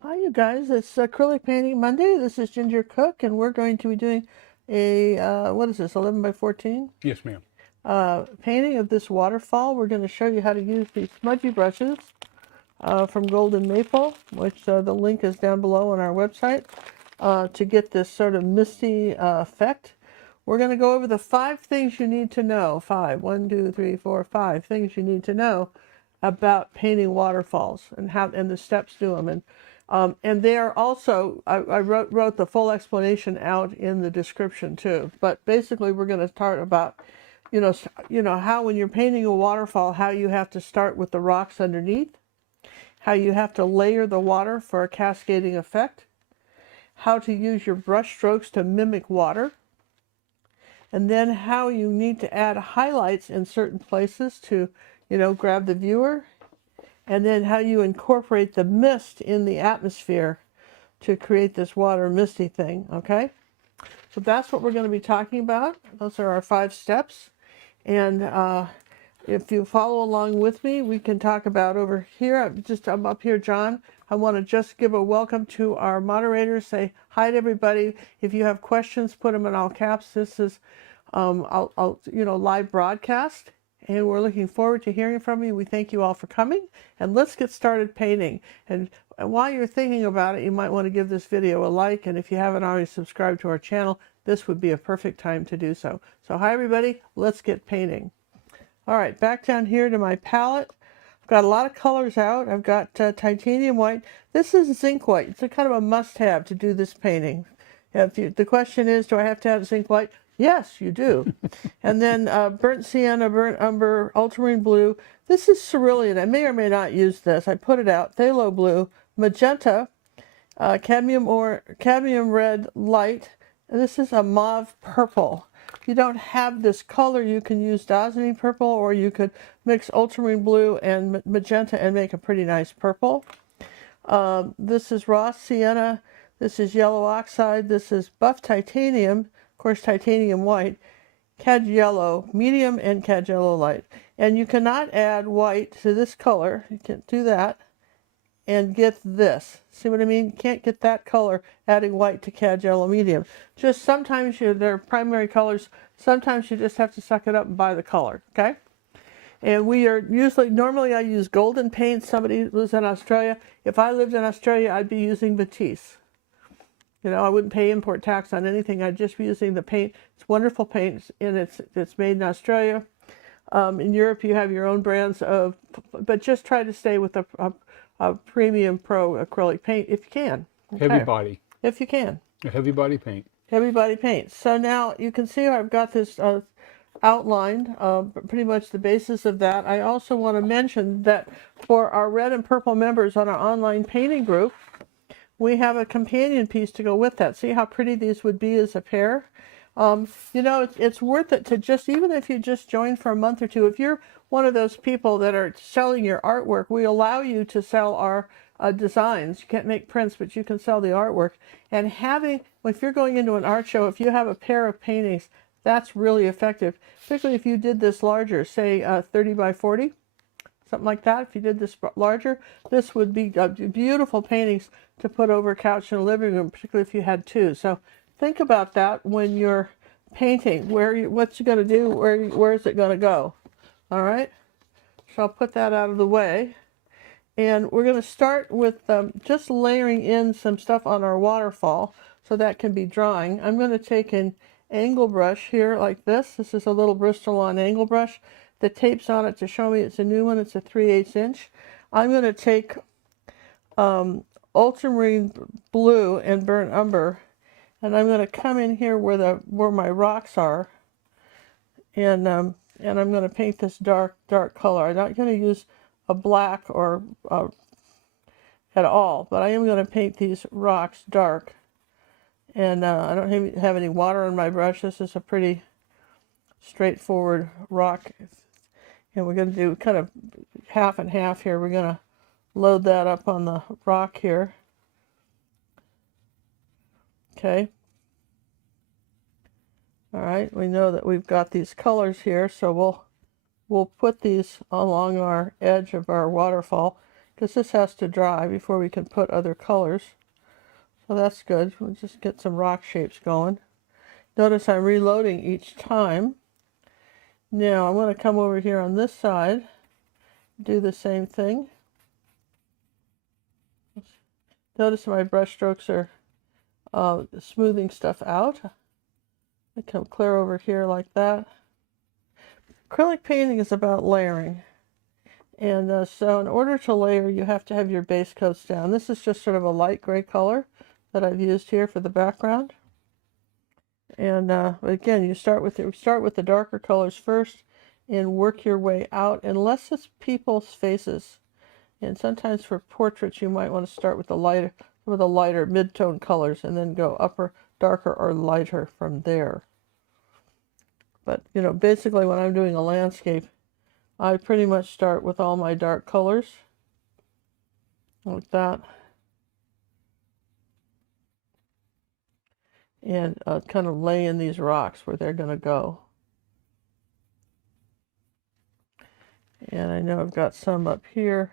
Hi, you guys. It's Acrylic Painting Monday. This is Ginger Cook, and we're going to be doing a, what is this, 11 by 14? Yes, ma'am. Painting of this waterfall. We're going to show you how to use these smudgy brushes from Golden Maple, which the link is down below on our website, to get this sort of misty effect. We're going to go over the 5 things you need to know. 5, 1, 2, 3, 4, 5 things you need to know about painting waterfalls and how and the steps to them. And they are also, I wrote the full explanation out in the description too. But basically, we're going to start about, how when you're painting a waterfall, how you have to start with the rocks underneath, how you have to layer the water for a cascading effect, how to use your brush strokes to mimic water, and then how you need to add highlights in certain places to, grab the viewer, and then how you incorporate the mist in the atmosphere to create this water misty thing, okay? So that's what we're going to be talking about. Those are our 5 steps. And if you follow along with me, we can talk about over here. I'm up here, John. I want to just give a welcome to our moderators. Say hi to everybody. If you have questions, put them in all caps. This is live broadcast, and we're looking forward to hearing from you. We thank you all for coming, and let's get started painting. And while you're thinking about it, you might want to give this video a like, and if you haven't already subscribed to our channel, this would be a perfect time to do so. So hi everybody, let's get painting. All right, back down here to my palette. I've got a lot of colors out. I've got titanium white. This is zinc white. It's a kind of a must-have to do this painting. The question is, do I have to have zinc white? Yes, you do. And then burnt sienna, burnt umber, ultramarine blue. This is cerulean. I may or may not use this. I put it out. Phthalo blue, magenta, cadmium red light. And this is a mauve purple. If you don't have this color, you can use Dazzling purple, or you could mix ultramarine blue and magenta and make a pretty nice purple. This is raw sienna. This is yellow oxide. This is buff titanium, of course, titanium white, cad yellow, medium, and cad yellow light. And you cannot add white to this color. You can't do that and get this. See what I mean? You can't get that color adding white to cad yellow medium. Just sometimes they're primary colors. Sometimes you just have to suck it up and buy the color, okay? And we are normally I use golden paint. Somebody lives in Australia. If I lived in Australia, I'd be using Matisse. I wouldn't pay import tax on anything. I'd just be using the paint. It's wonderful paint, and it's made in Australia. In Europe, you have your own brands but just try to stay with a premium pro acrylic paint if you can. Okay. Heavy body. If you can. A heavy body paint. Heavy body paint. So now you can see I've got this outlined, pretty much the basis of that. I also want to mention that for our red and purple members on our online painting group, we have a companion piece to go with that. See how pretty these would be as a pair? It's worth it to just, even if you just join for a month or two, if you're one of those people that are selling your artwork, we allow you to sell our designs. You can't make prints, but you can sell the artwork. And if you're going into an art show, if you have a pair of paintings, that's really effective, particularly if you did this larger, say 30 by 40. Something like that. If you did this larger, this would be beautiful paintings to put over a couch in a living room, particularly if you had 2. So think about that when you're painting. What's you going to do? Where is it going to go? All right. So I'll put that out of the way, and we're going to start with just layering in some stuff on our waterfall, so that can be drying. I'm going to take an angle brush here like this. This is a little Bristol-on angle brush. The tape's on it to show me it's a new one. It's a 3/8 inch. I'm going to take ultramarine blue and burnt umber, and I'm going to come in here where my rocks are, and I'm going to paint this dark color. I'm not going to use a black or at all, but I am going to paint these rocks dark. And I don't have any water on my brush. This is a pretty straightforward rock. And we're going to do kind of half and half here. We're going to load that up on the rock here. Okay. All right, we know that we've got these colors here, so we'll put these along our edge of our waterfall. because this has to dry before we can put other colors. So that's good. We'll just get some rock shapes going. Notice I'm reloading each time. Now I'm going to come over here on this side, do the same thing. Notice my brush strokes are smoothing stuff out. I come clear over here like that. Acrylic painting is about layering. And so in order to layer, you have to have your base coats down. This is just sort of a light gray color that I've used here for the background. And again, you start with the darker colors first and work your way out, unless it's people's faces. And sometimes for portraits, you might want to start with some of the lighter mid-tone colors and then go upper, darker or lighter from there. But, you know, basically when I'm doing a landscape, I pretty much start with all my dark colors, like that. And kind of lay in these rocks where they're going to go. And I know I've got some up here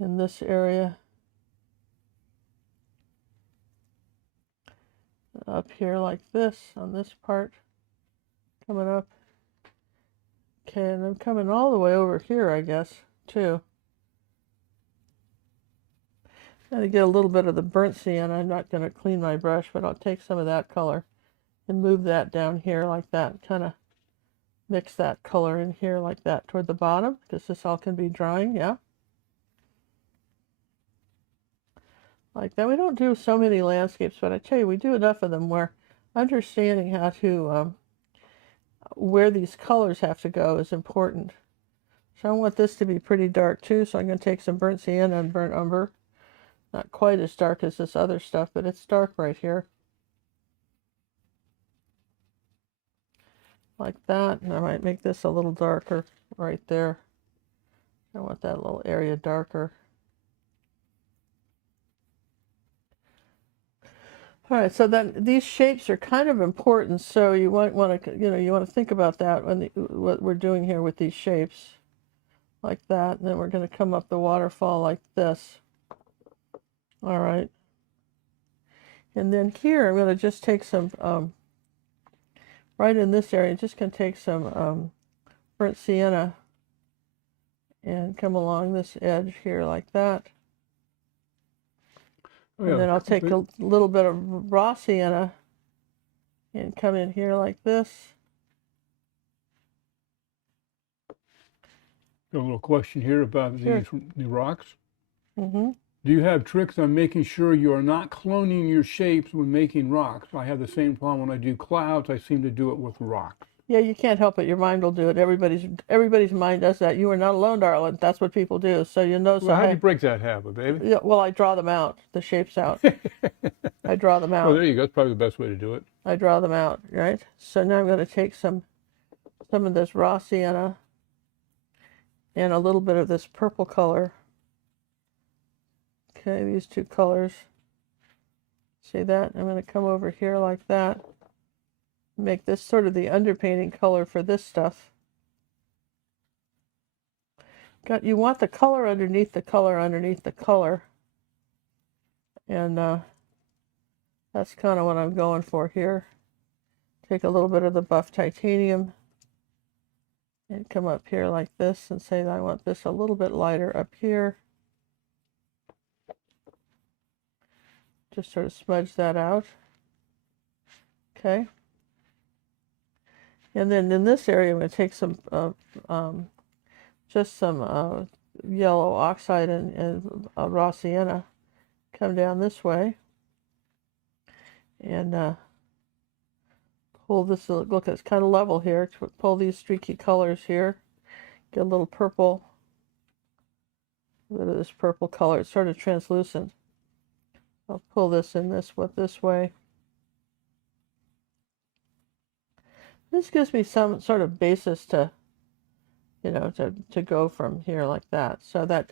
in this area. Up here like this, on this part, coming up. Okay, and I'm coming all the way over here, I guess, too. I'm going to get a little bit of the burnt sienna. I'm not going to clean my brush, but I'll take some of that color and move that down here like that. Kind of mix that color in here like that toward the bottom, because this all can be drying, yeah. Like that. We don't do so many landscapes, but I tell you, we do enough of them where understanding how to, where these colors have to go is important. So I want this to be pretty dark too, so I'm going to take some burnt sienna and burnt umber. Not quite as dark as this other stuff, but it's dark right here. Like that, and I might make this a little darker right there. I want that little area darker. All right, so then these shapes are kind of important, so you might want to, you want to think about that when what we're doing here with these shapes, like that. And then we're going to come up the waterfall like this. All right. And then here, I'm going to just take some, right in this area, just going to take some burnt sienna and come along this edge here like that. Oh, yeah. And then I'll take a little bit of raw sienna and come in here like this. Got a little question here about Sure. the rocks. Mm-hmm. Do you have tricks on making sure you are not cloning your shapes when making rocks? I have the same problem when I do clouds. I seem to do it with rocks. Yeah, you can't help it. Your mind will do it. Everybody's mind does that. You are not alone, darling. That's what people do. So you know. Well, how do you break that habit, baby? Yeah, well, I draw them out, the shapes out. I draw them out. Well, there you go. That's probably the best way to do it. I draw them out, right? So now I'm going to take some of this raw sienna and a little bit of this purple color. Okay, these two colors. See that? I'm going to come over here like that. Make this sort of the underpainting color for this stuff. You want the color underneath the color underneath the color. And that's kind of what I'm going for here. Take a little bit of the buff titanium and come up here like this and say that I want this a little bit lighter up here. Just sort of smudge that out. Okay. And then in this area, I'm going to take some, just some yellow oxide and raw sienna. Come down this way. And pull this, look, it's kind of level here. Pull these streaky colors here. Get a little purple. A bit of this purple color. It's sort of translucent. I'll pull this in this way. This gives me some sort of basis to, to go from here like that. So that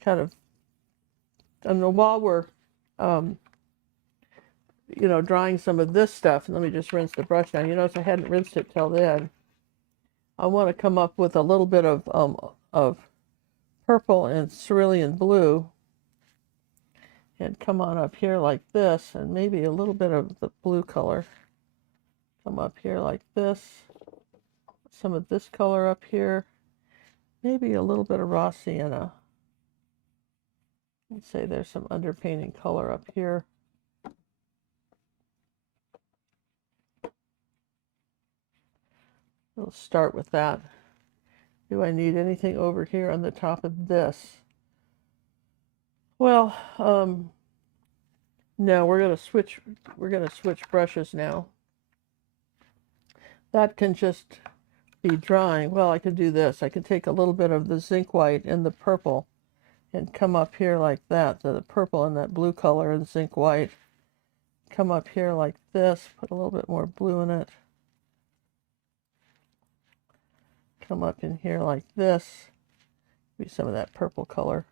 kind of, and while we're, drying some of this stuff, let me just rinse the brush now. You notice I hadn't rinsed it till then. I want to come up with a little bit of purple and cerulean blue and come on up here like this, and maybe a little bit of the blue color. Come up here like this. Some of this color up here. Maybe a little bit of raw sienna. Let's say there's some underpainting color up here. We'll start with that. Do I need anything over here on the top of this? Well, no, we're gonna switch brushes now. That can just be drying. Well, I could do this. I could take a little bit of the zinc white and the purple and come up here like that. So the purple and that blue color and zinc white. Come up here like this, put a little bit more blue in it. Come up in here like this. Maybe some of that purple color.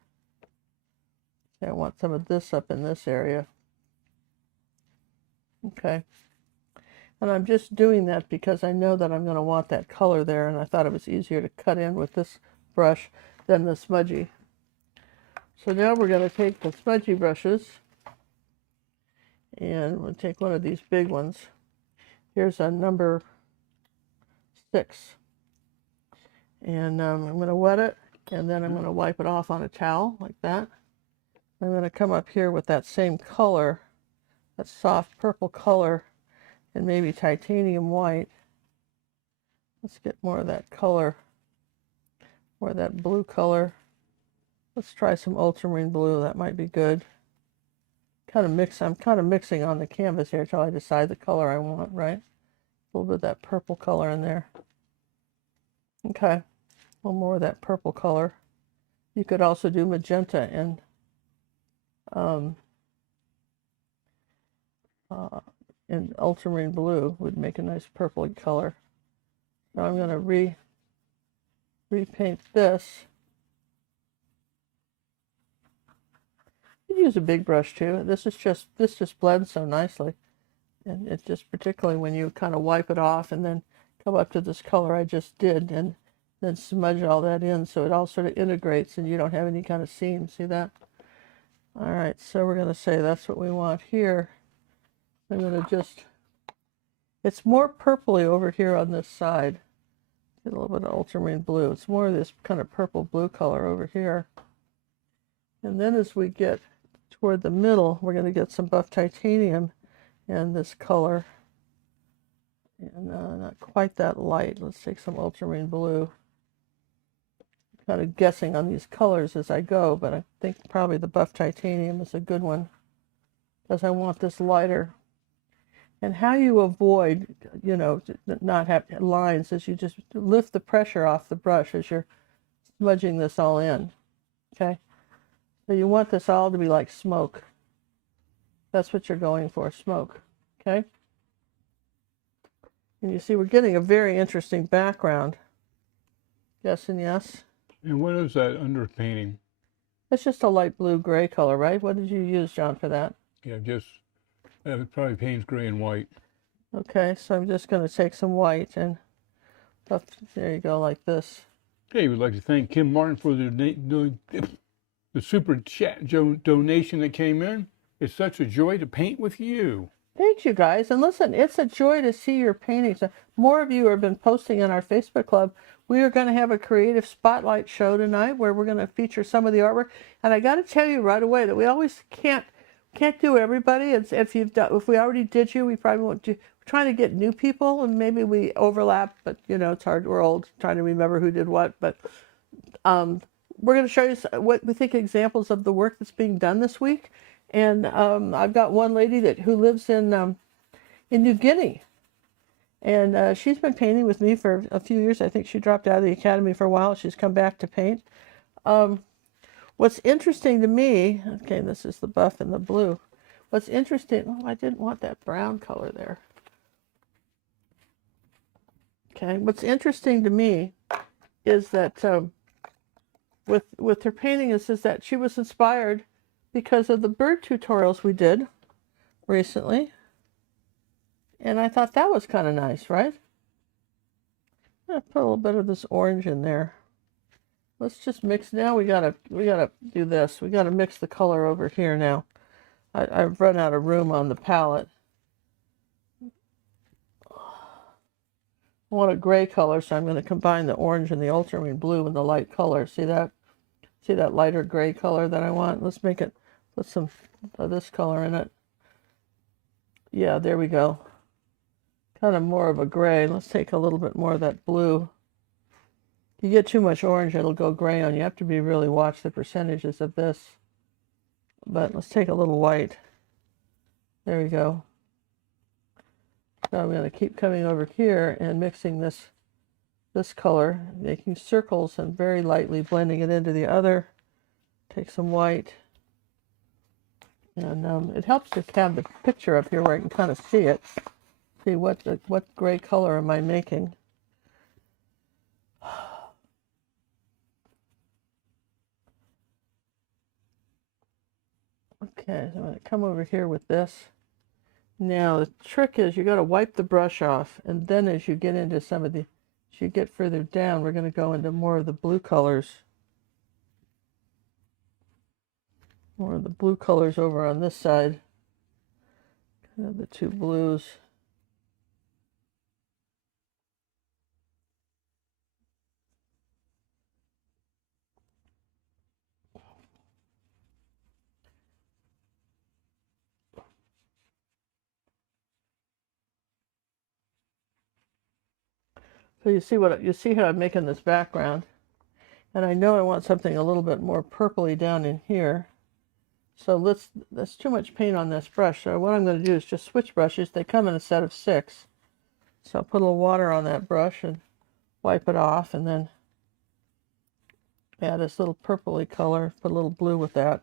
I want some of this up in this area. Okay. And I'm just doing that because I know that I'm going to want that color there, and I thought it was easier to cut in with this brush than the smudgy. So now we're going to take the smudgy brushes, and we'll take one of these big ones. Here's a number 6. And I'm going to wet it, and then I'm going to wipe it off on a towel like that. I'm going to come up here with that same color, that soft purple color, and maybe titanium white. Let's get more of that color, more of that blue color. Let's try some ultramarine blue. That might be good. I'm kind of mixing on the canvas here until I decide the color I want, right? A little bit of that purple color in there. Okay, a little more of that purple color. You could also do magenta and ultramarine blue would make a nice purple color. Now I'm going to repaint this. You could use a big brush too. This just blends so nicely, and it just, particularly when you kind of wipe it off and then come up to this color I just did and then smudge all that in so it all sort of integrates and you don't have any kind of seam. See that? All right, so we're going to say that's what we want here. I'm going to just, it's more purpley over here on this side. Get a little bit of ultramarine blue. It's more of this kind of purple blue color over here. And then as we get toward the middle, we're going to get some buff titanium and this color. And not quite that light. Let's take some ultramarine blue. Kind of guessing on these colors as I go, but I think probably the buff titanium is a good one because I want this lighter. And how you avoid, not have lines is you just lift the pressure off the brush as you're smudging this all in. Okay? So you want this all to be like smoke. That's what you're going for, smoke. Okay? And you see we're getting a very interesting background. Yes and yes. And what is that underpainting? It's just a light blue gray color, right? What did you use, John, for that? Yeah, just probably paints gray and white. Okay, so I'm just going to take some white and buff, there you go, like this. Hey, we'd like to thank Kim Martin for the super chat donation that came in. It's such a joy to paint with you. Thanks, you guys. And listen, it's a joy to see your paintings. More of you have been posting in our Facebook club. We are going to have a creative spotlight show tonight where we're going to feature some of the artwork. And I got to tell you right away that we always can't do everybody. If we already did you, we probably won't do. We're trying to get new people, and maybe we overlap. But it's hard. We're old, trying to remember who did what. But we're going to show you what we think examples of the work that's being done this week. And I've got one lady who lives in New Guinea, and she's been painting with me for a few years. I think she dropped out of the academy for a while. She's come back to paint. What's interesting to me, okay, this is the buff and the blue. What's interesting, I didn't want that brown color there. Okay, what's interesting to me is that with her painting is that she was inspired because of the bird tutorials we did recently. And I thought that was kind of nice, right? I'm gonna put a little bit of this orange in there. let's just mix. Now we gotta do this. We gotta mix the color over here now. I've run out of room on the palette. I want a gray color, so I'm going to combine the orange and the ultramarine blue and the light color. See that? See that lighter gray color that I want? Let's make it, put some of this color in it. Yeah, there we go. Kind of more of a gray. Let's take a little bit more of that blue. If you get too much orange, it'll go gray on you. You have to be really watch the percentages of this. But let's take a little white. There we go. So I'm going to keep coming over here and mixing this color, making circles and very lightly blending it into the other. Take some white. And it helps to have the picture up here where I can kind of see it. See what gray color am I making. Okay, so I'm going to come over here with this. Now the trick is you got to wipe the brush off, and then as you get into some of the, as you get further down, we're going to go into more of the blue colors. More of the blue colors over on this side. Kind of the two blues. So you see how I'm making this background, and I know I want something a little bit more purpley down in here. So that's too much paint on this brush. So what I'm going to do is just switch brushes. They come in a set of 6. So I'll put a little water on that brush and wipe it off, and then add this little purpley color. Put a little blue with that.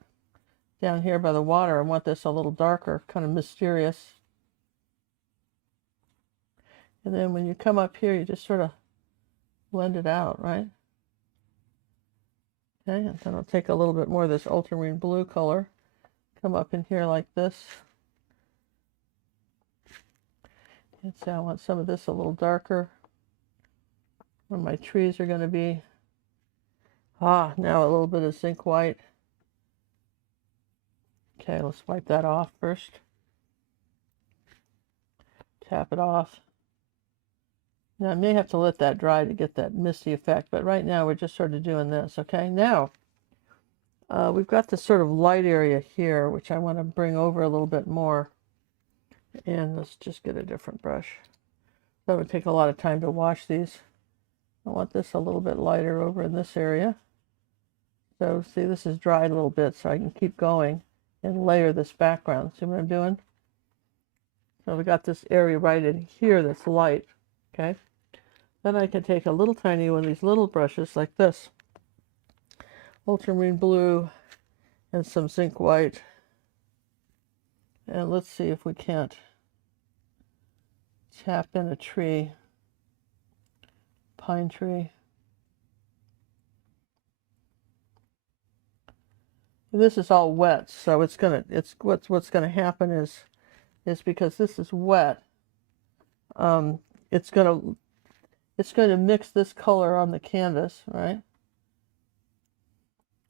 Down here by the water, I want this a little darker, kind of mysterious. And then when you come up here, you just sort of blend it out, right? Okay, and then I'll take a little bit more of this ultramarine blue color, come up in here like this. And so I want some of this a little darker, where my trees are going to be. Now a little bit of zinc white. Okay, let's wipe that off first. Tap it off. Now I may have to let that dry to get that misty effect, but right now we're just sort of doing this, okay? Now, we've got this sort of light area here, which I want to bring over a little bit more. And let's just get a different brush. That would take a lot of time to wash these. I want this a little bit lighter over in this area. So see, this is dried a little bit, so I can keep going and layer this background. See what I'm doing? So we got this area right in here that's light, okay? Then I can take a little tiny one of these little brushes like this. Ultramarine blue and some zinc white. And let's see if we can't tap in a tree. Pine tree. This is all wet, so what's gonna happen is because this is wet, it's going to mix this color on the canvas, right?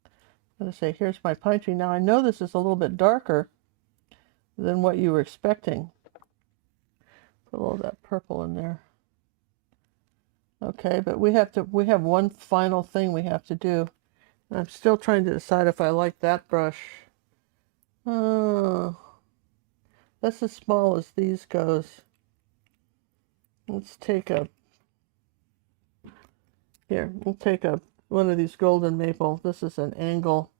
I'm going to say, here's my pine tree. Now I know this is a little bit darker than what you were expecting. Put a little of that purple in there. Okay, but we have one final thing we have to do. And I'm still trying to decide if I like that brush. Oh, that's as small as these goes. Let's take we'll take one of these golden maple. This is an angle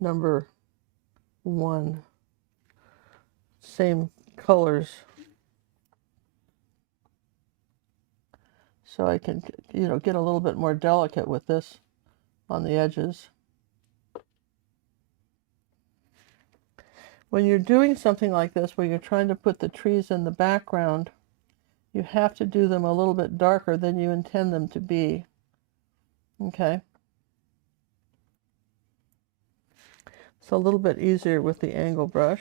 number 1. Same colors. So I can, get a little bit more delicate with this on the edges. When you're doing something like this, where you're trying to put the trees in the background, you have to do them a little bit darker than you intend them to be. Okay? It's a little bit easier with the angle brush.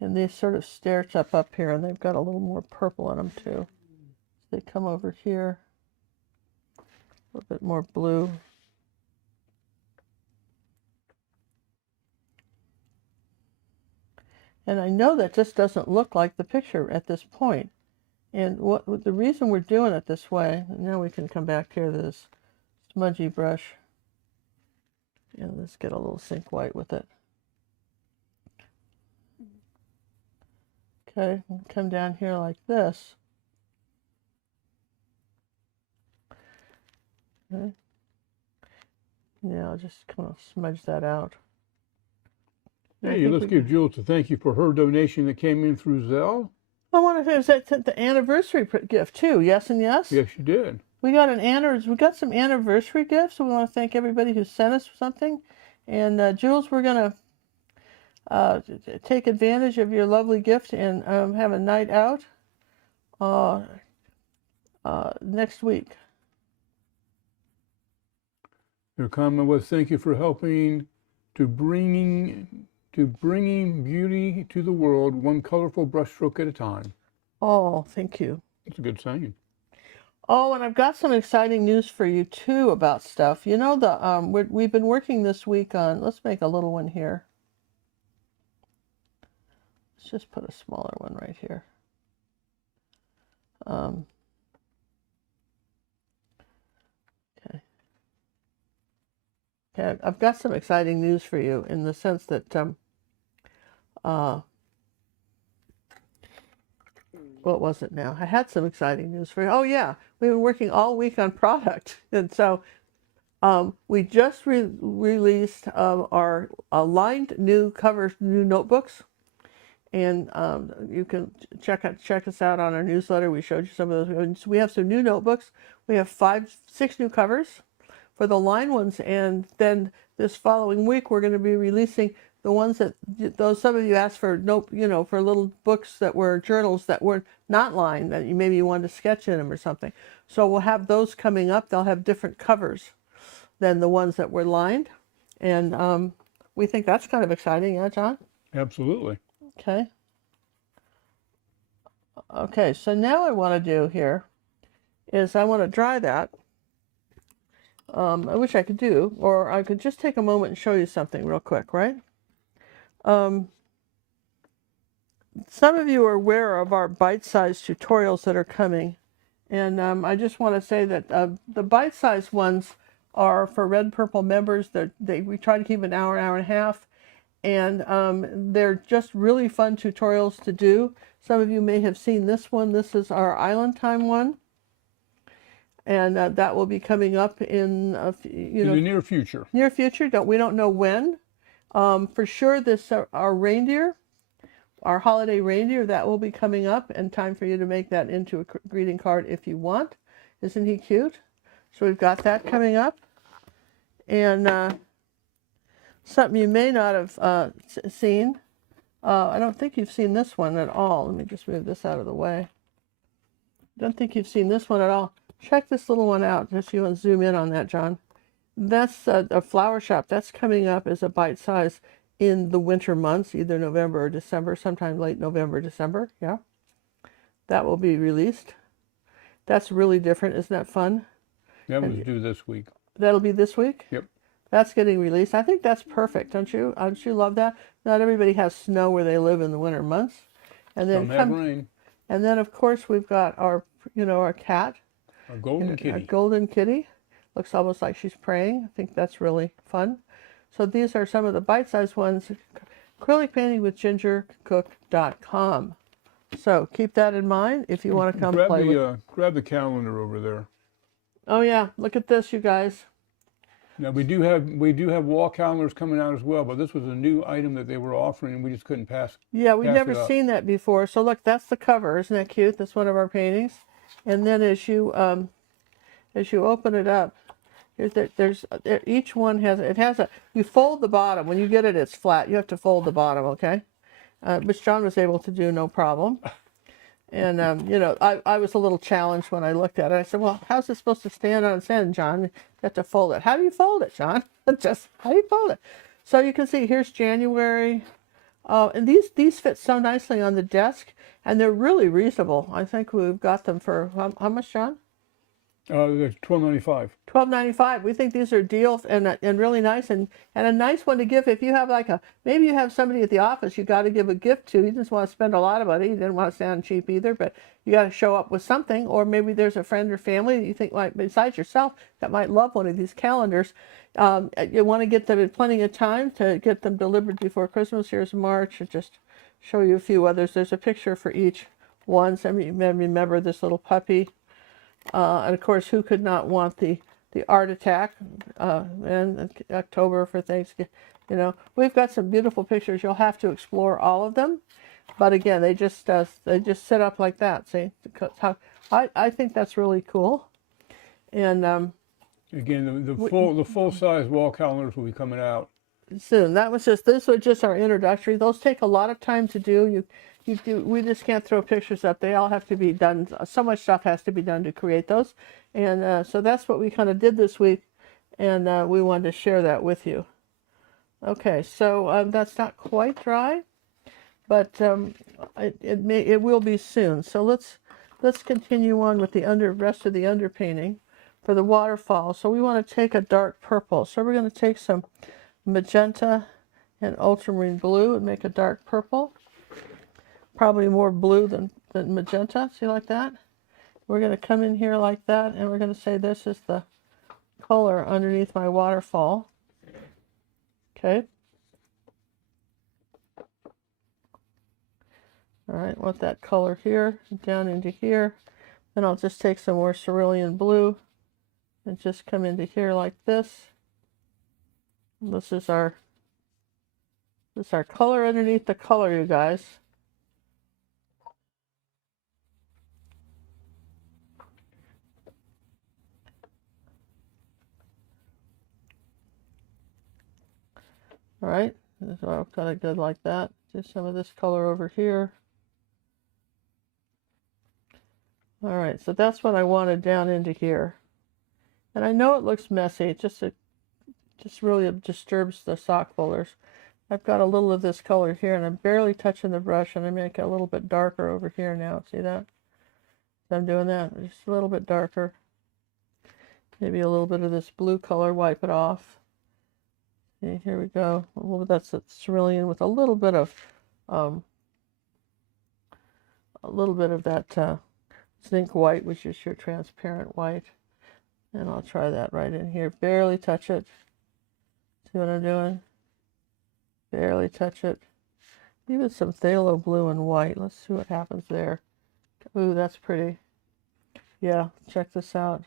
And these sort of stair step up here, and they've got a little more purple in them too. So they come over here. A little bit more blue. And I know that just doesn't look like the picture at this point. And what the reason we're doing it this way, now we can come back here to this smudgy brush. And let's get a little sink white with it. Okay, come down here like this. Okay. Yeah, I'll just kind of smudge that out. Hey, let's give Jules a thank you for her donation that came in through Zelle. I wonder if it was the anniversary gift too. Yes and yes. Yes, you did. We got some anniversary gifts. So we want to thank everybody who sent us something. And Jules, we're gonna take advantage of your lovely gift and have a night out next week. Your comment was, thank you for helping to bringing beauty to the world, one colorful brushstroke at a time. Oh, thank you. That's a good saying. Oh, and I've got some exciting news for you too about stuff. You know, we've been working this week on, let's make a little one here. Let's just put a smaller one right here. Okay, I've got some exciting news for you in the sense that what was it now? I had some exciting news for you. Oh yeah, we've been working all week on product, and so we just released our lined new covers, new notebooks, and you can check us out on our newsletter. We showed you some of those. We have some new notebooks. We have 6 new covers for the lined ones, and then this following week we're going to be releasing the ones that some of you asked for, for little books that were journals that were not lined, that maybe you wanted to sketch in them or something. So we'll have those coming up. They'll have different covers than the ones that were lined, and we think that's kind of exciting, yeah, John? Absolutely. Okay, so now what I want to do here is I want to dry that. I wish I could do, or I could just take a moment and show you something real quick, right? Some of you are aware of our bite-sized tutorials that are coming, and I just want to say that the bite-sized ones are for Red Purple members. We try to keep an hour, hour and a half, and they're just really fun tutorials to do. Some of you may have seen this one. This is our Island Time one. And that will be coming up in the near future. Near future. We don't know when. For sure, our reindeer, our holiday reindeer, that will be coming up, and time for you to make that into a greeting card if you want. Isn't he cute? So we've got that coming up, and something you may not have seen. I don't think you've seen this one at all. Let me just move this out of the way. I don't think you've seen this one at all. Check this little one out, just you want to zoom in on that, John. That's a flower shop. That's coming up as a bite size in the winter months, either November or December, sometime late November, December, yeah. That will be released. That's really different. Isn't that fun? That was due this week. That'll be this week? Yep. That's getting released. I think that's perfect, don't you? Don't you love that? Not everybody has snow where they live in the winter months. And then Some have rain. And then, of course, we've got our cat. A golden kitty. A golden kitty. Looks almost like she's praying. I think that's really fun. So these are some of the bite-sized ones. Acrylic painting with gingercooklive.com. So keep that in mind if you want to come play with. Grab the calendar over there. Oh yeah, look at this, you guys. Now we do have wall calendars coming out as well, but this was a new item that they were offering, and we just couldn't pass. Yeah, we've never seen that before. So look, that's the cover. Isn't that cute? That's one of our paintings. And then as you open it up, each one has you fold the bottom. When you get it, it's flat. You have to fold the bottom, okay? Which John was able to do no problem. And I was a little challenged when I looked at it. I said, well, how's it supposed to stand on its end, John? You have to fold it. How do you fold it, John? How do you fold it? So you can see here's January. And these fit so nicely on the desk, and they're really reasonable. I think we've got them for how much, John? They're $12.95. $12.95. We think these are deals and really nice and a nice one to give if you have like maybe you have somebody at the office you got to give a gift to. You just want to spend a lot of money. You didn't want to sound cheap either, but you got to show up with something. Or maybe there's a friend or family that you think might, besides yourself, that might love one of these calendars. You want to get them in plenty of time to get them delivered before Christmas. Here's March. And just show you a few others. There's a picture for each one. So remember this little puppy. And of course, who could not want the art attack in October for Thanksgiving? You know, we've got some beautiful pictures. You'll have to explore all of them, but again, they just sit up like that. See, I think that's really cool. And again, the full size wall calendars will be coming out soon. This was just our introductory. Those take a lot of time to do. We just can't throw pictures up. They all have to be done. So much stuff has to be done to create those. And so that's what we kind of did this week. And we wanted to share that with you. Okay, so that's not quite dry, but it will be soon. So let's continue on with the rest of the underpainting for the waterfall. So we want to take a dark purple. So we're going to take some magenta and ultramarine blue and make a dark purple. Probably more blue than magenta. See, like that? We're going to come in here like that, and we're going to say this is the color underneath my waterfall. Okay. All right, want that color here, down into here. Then I'll just take some more cerulean blue and just come into here like this. This is our color underneath the color, you guys. All right, this is all kind of good like that. Just some of this color over here. All right, so that's what I wanted down into here. And I know it looks messy. It just really disturbs the sock folders. I've got a little of this color here, and I'm barely touching the brush, and I make it a little bit darker over here now. See that? So I'm doing that just a little bit darker. Maybe a little bit of this blue color, wipe it off. Okay, here we go. A little bit that's cerulean with a little bit of that zinc white, which is your transparent white. And I'll try that right in here. Barely touch it. See what I'm doing? Barely touch it. Even some phthalo blue and white. Let's see what happens there. Ooh, that's pretty. Yeah, check this out.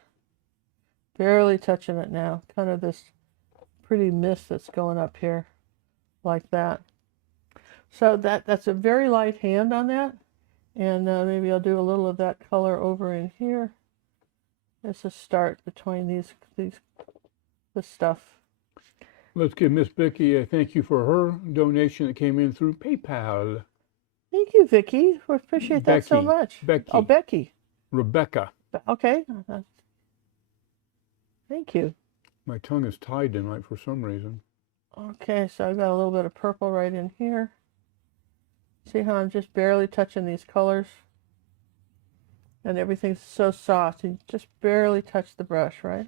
Barely touching it now. Kind of this pretty mist that's going up here like that. So that's a very light hand on that. And maybe I'll do a little of that color over in here. It's a start between this stuff. Let's give Miss Becky a thank you for her donation that came in through PayPal. Thank you, Vicki. We appreciate that so much. Becky. Oh, Becky. Rebecca. Okay. Thank you. My tongue is tied tonight for some reason. Okay, so I've got a little bit of purple right in here. See how I'm just barely touching these colors? And everything's so soft. You just barely touch the brush, right?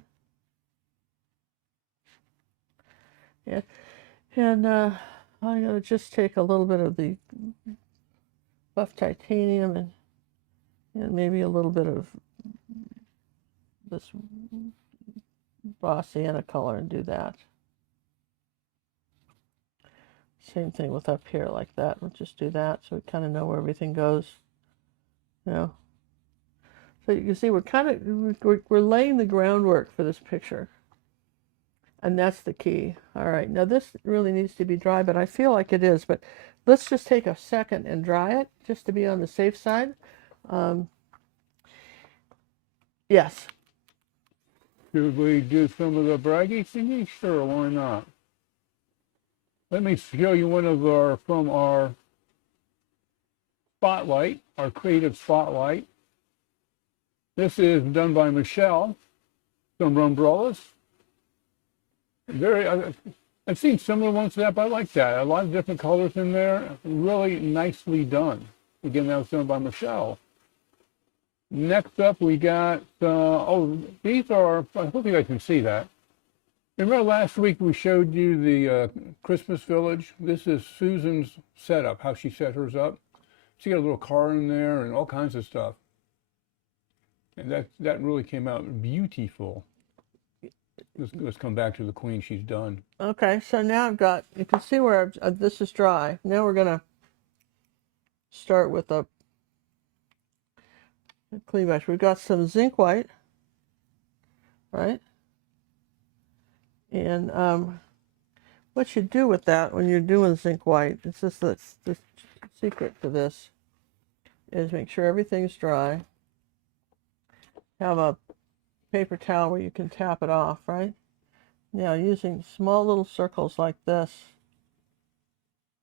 Yeah. And I'm going to just take a little bit of the buff titanium and maybe a little bit of this raw sienna color and do that. Same thing with up here like that. We'll just do that so we kind of know where everything goes. You know. So you can see we're laying the groundwork for this picture. And that's the key. All right, now this really needs to be dry, but I feel like it is. But let's just take a second and dry it, just to be on the safe side. Yes. Should we do some of the braggy thingy? Sure, why not? Let me show you one of from our spotlight, our creative spotlight. This is done by Michelle, some umbrellas. I've seen similar ones to that, but I like that. A lot of different colors in there, really nicely done. Again, that was done by Michelle. Next up, we got, oh, these are, I hope you guys can see that. Remember last week we showed you the Christmas village? This is Susan's setup, how she set hers up. She got a little car in there and all kinds of stuff. And that really came out beautiful. Let's come back to the queen. She's done. Okay, so now I've got, you can see where this is dry. Now we're going to start with a clean brush. We've got some zinc white, right? And what you do with that when you're doing zinc white, it's just the secret to this, is make sure everything's dry. Have a paper towel where you can tap it off, right? Now, using small little circles like this,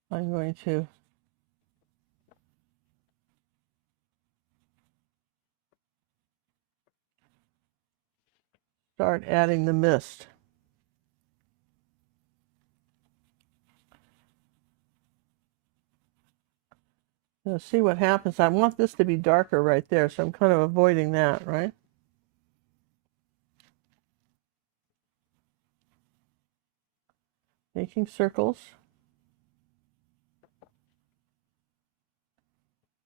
I'm going to start adding the mist. Now, see what happens. I want this to be darker right there, so I'm kind of avoiding that, right? Making circles.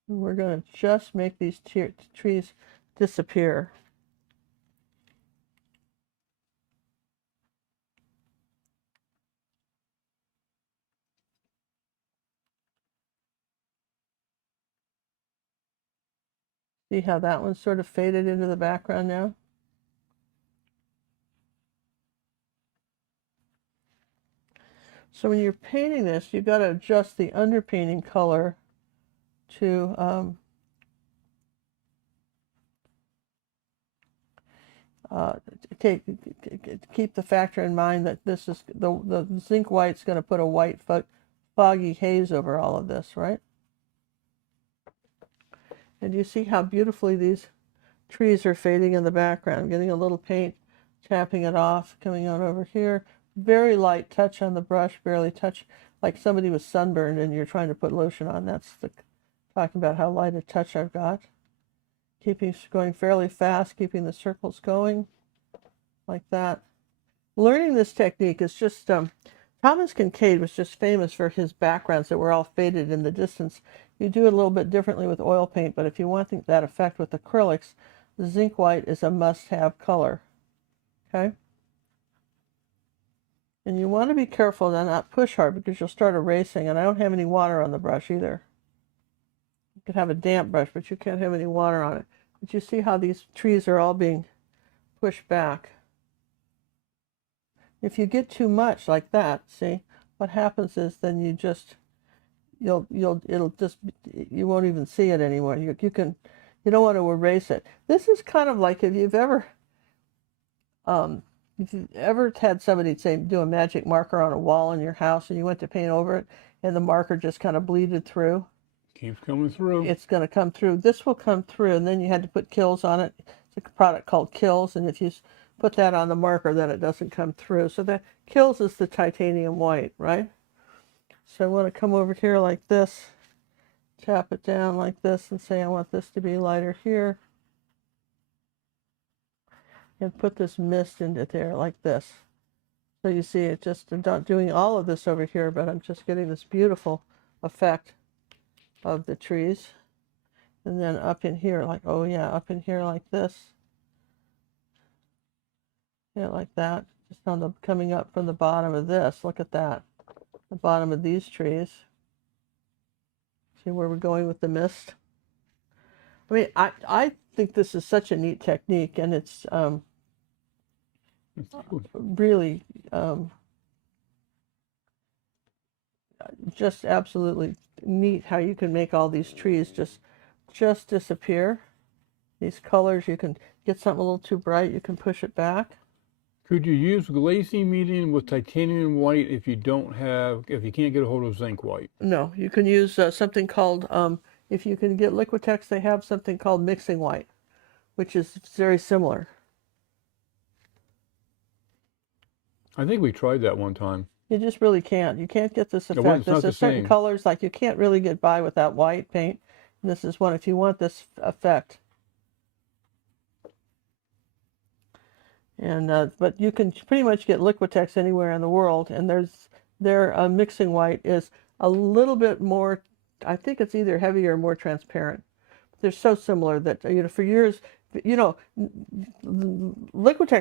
And we're going to just make these trees disappear. See how that one sort of faded into the background now? So when you're painting this, you've got to adjust the underpainting color to keep the factor in mind that this is the zinc white's going to put a white foggy haze over all of this, right? And you see how beautifully these trees are fading in the background. I'm getting a little paint, tapping it off, coming on over here. Very light touch on the brush, barely touch, like somebody was sunburned and you're trying to put lotion on. That's talking about how light a touch I've got. Going fairly fast, keeping the circles going like that. Learning this technique is just, Thomas Kincaid was just famous for his backgrounds that were all faded in the distance. You do it a little bit differently with oil paint, but if you want that effect with acrylics, the zinc white is a must-have color, okay? And you want to be careful to not push hard because you'll start erasing, and I don't have any water on the brush either. You could have a damp brush, but you can't have any water on it. But you see how these trees are all being pushed back. If you get too much like that, see, what happens is then you just, you won't even see it anymore. You don't want to erase it. This is kind of like if you've ever had somebody say, do a magic marker on a wall in your house and you went to paint over it and the marker just kind of bleeded through. Keeps coming through. It's going to come through. This will come through, and then you had to put Kills on it. It's a product called Kills, and if you put that on the marker, then it doesn't come through. So that Kills is the titanium white, right? So I want to come over here like this, tap it down like this, and say I want this to be lighter here. And put this mist into there like this. So you see it just, I'm not doing all of this over here, but I'm just getting this beautiful effect of the trees. And then up in here, like, oh yeah, up in here like this. Yeah, like that. Just on the, coming up from the bottom of this, look at that. The bottom of these trees. See where we're going with the mist? I mean, I think this is such a neat technique, and it's really just absolutely neat how you can make all these trees just disappear. These colors, you can get something a little too bright, you can push it back. Could you use glazing medium with titanium white if you can't get a hold of zinc white? No, you can use something called, if you can get Liquitex, they have something called mixing white, which is very similar. I think we tried that one time. You just really can't. You can't get this effect. There's certain colors, like you can't really get by without white paint. And this is one, if you want this effect. And but you can pretty much get Liquitex anywhere in the world, and their mixing white is a little bit more, I think it's either heavier or more transparent. They're so similar that, for years, Liquitex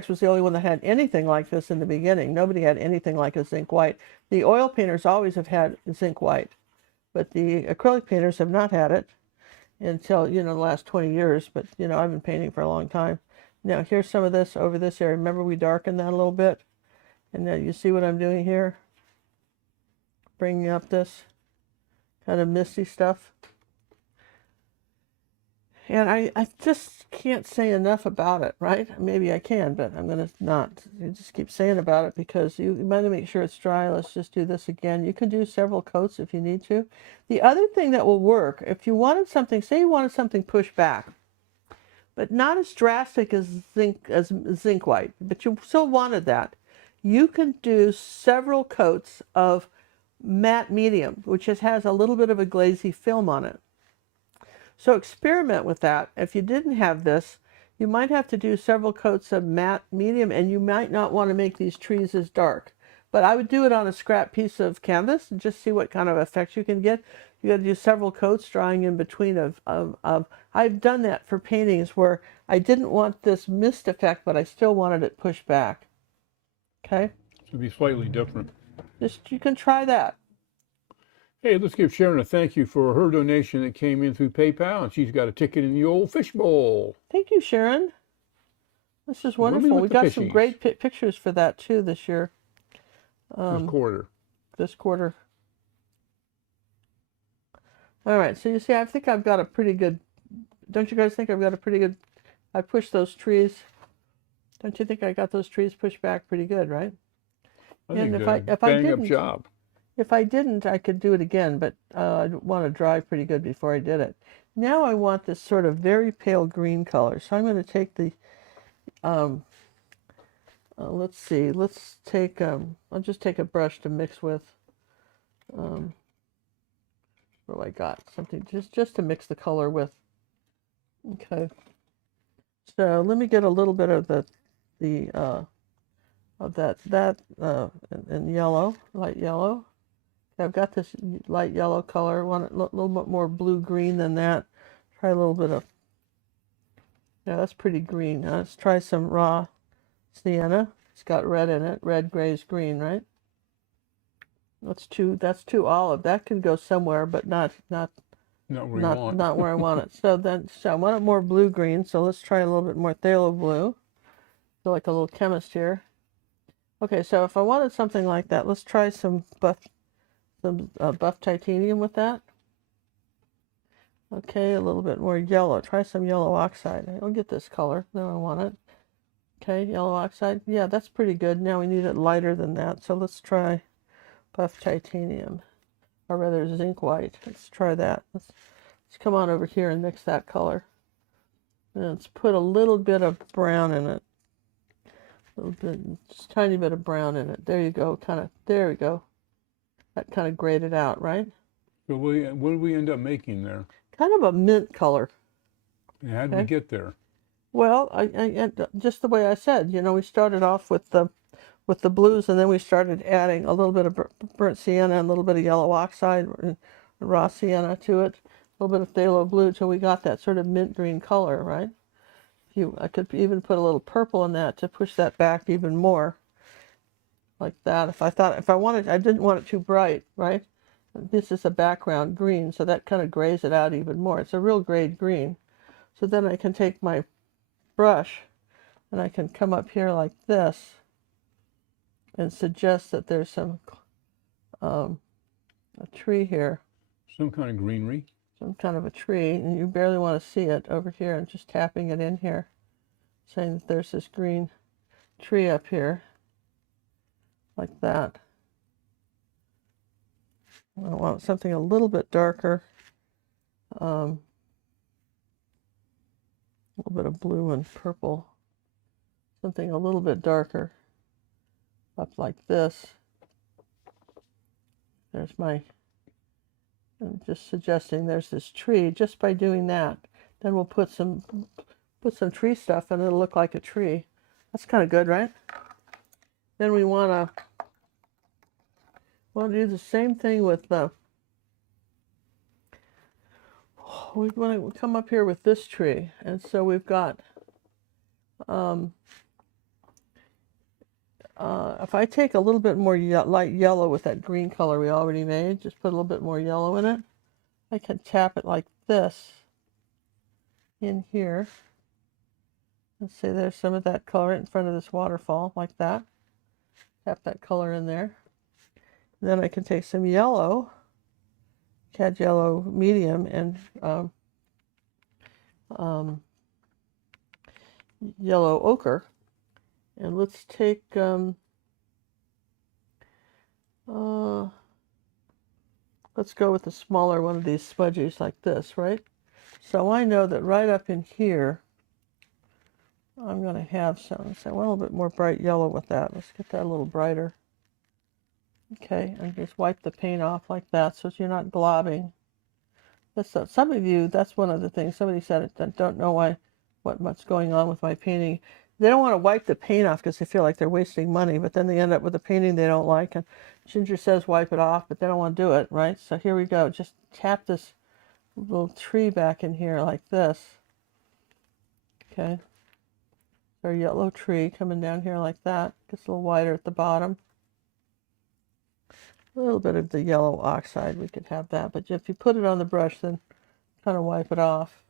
was the only one that had anything like this in the beginning. Nobody had anything like a zinc white. The oil painters always have had zinc white, but the acrylic painters have not had it until, the last 20 years. But, I've been painting for a long time. Now, here's some of this over this area. Remember we darkened that a little bit? And now you see what I'm doing here? Bringing up this kind of misty stuff. And I just can't say enough about it, right? Maybe I can, but I'm going to not. You just keep saying about it because you might make sure it's dry. Let's just do this again. You can do several coats if you need to. The other thing that will work, if you wanted something, say you wanted something pushed back, but not as drastic as zinc white, but you still wanted that, you can do several coats of matte medium, which just has a little bit of a glazy film on it. So experiment with that. If you didn't have this, you might have to do several coats of matte medium, and you might not want to make these trees as dark. But I would do it on a scrap piece of canvas and just see what kind of effect you can get. You got to do several coats, drying in between of. I've done that for paintings where I didn't want this mist effect, but I still wanted it pushed back. Okay? To be slightly different. You can try that. Hey, let's give Sharon a thank you for her donation that came in through PayPal, and she's got a ticket in the old fishbowl. Thank you, Sharon. This is wonderful. We got some great pictures for that too this year. This quarter. This quarter. All right, so you see, I think I've got a pretty good, don't you guys think I've got a pretty good, I pushed those trees. Don't you think I got those trees pushed back pretty good, right? And if I didn't, job. If I didn't, I could do it again, but I want to dry pretty good before I did it. Now I want this sort of very pale green color, so I'm going to take the, let's see, let's take, I'll just take a brush to mix with. What do I got? Something just to mix the color with. Okay. So let me get a little bit of that in yellow, light yellow. I've got this light yellow color. Want a little bit more blue green than that. Try a little bit of, yeah, that's pretty green. Let's try some raw sienna. It's got red in it. Red, grays, green, right? That's too olive. That can go somewhere, but not where you want. Not where I want it. So I want it more blue green. So let's try a little bit more phthalo blue. Feel like a little chemist here. Okay, so if I wanted something like that, let's try some buff titanium with that. Okay, a little bit more yellow. Try some yellow oxide. I'll get this color. No, I want it. Okay, yellow oxide. Yeah, that's pretty good. Now we need it lighter than that. So let's try buff titanium, or rather zinc white. Let's try that. Let's come on over here and mix that color. And let's put a little bit of brown in it. A little bit, just a tiny bit of brown in it. There you go. There we go. That kind of graded out, right? So what did we end up making there? Kind of a mint color. And how did we get there? Well, I just the way I said. We started off with the blues, and then we started adding a little bit of burnt sienna and a little bit of yellow oxide and raw sienna to it, a little bit of phthalo blue, till we got that sort of mint green color, right? I could even put a little purple in that to push that back even more, like that. I didn't want it too bright, right? This is a background green, so that kind of grays it out even more. It's a real grade green. So then I can take my brush and I can come up here like this and suggest that there's some a tree here. Some kind of greenery. Some kind of a tree, and you barely want to see it over here, and just tapping it in here, saying that there's this green tree up here, like that. I want something a little bit darker, a little bit of blue and purple, something a little bit darker, up like this. There's I'm just suggesting there's this tree. Just by doing that, then we'll put some tree stuff and it'll look like a tree. That's kind of good, right? Then we want to do the same thing with the, we want to come up here with this tree. And so we've got, if I take a little bit more light yellow with that green color we already made, just put a little bit more yellow in it, I can tap it like this in here. Let's say there's some of that color in front of this waterfall, like that. Tap that color in there. And then I can take some yellow, cad yellow medium, and yellow ochre. And let's take, let's go with a smaller one of these smudgies like this, right? So I know that right up in here, I'm going to have some, so I want a little bit more bright yellow with that. Let's get that a little brighter. Okay, and just wipe the paint off like that so you're not globbing. That's some of you, that's one of the things, somebody said it, that don't know what's going on with my painting. They don't want to wipe the paint off because they feel like they're wasting money, but then they end up with a painting they don't like, and Ginger says wipe it off, but they don't want to do it, right? So here we go. Just tap this little tree back in here like this. Okay. Our yellow tree coming down here like that. Gets a little wider at the bottom. A little bit of the yellow oxide, we could have that, but if you put it on the brush, then kind of wipe it off.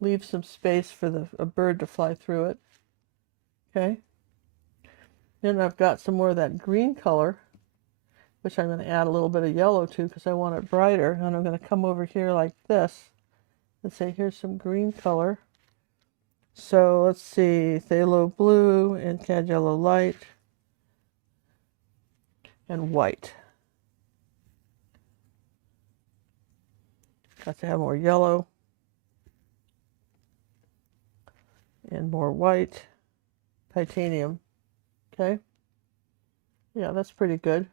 Leave some space for a bird to fly through it. Okay. Then I've got some more of that green color, which I'm going to add a little bit of yellow to because I want it brighter. And I'm going to come over here like this and say, here's some green color. So let's see, phthalo blue and cad yellow light and white. Got to have more yellow and more white. Titanium. Okay. Yeah, that's pretty good.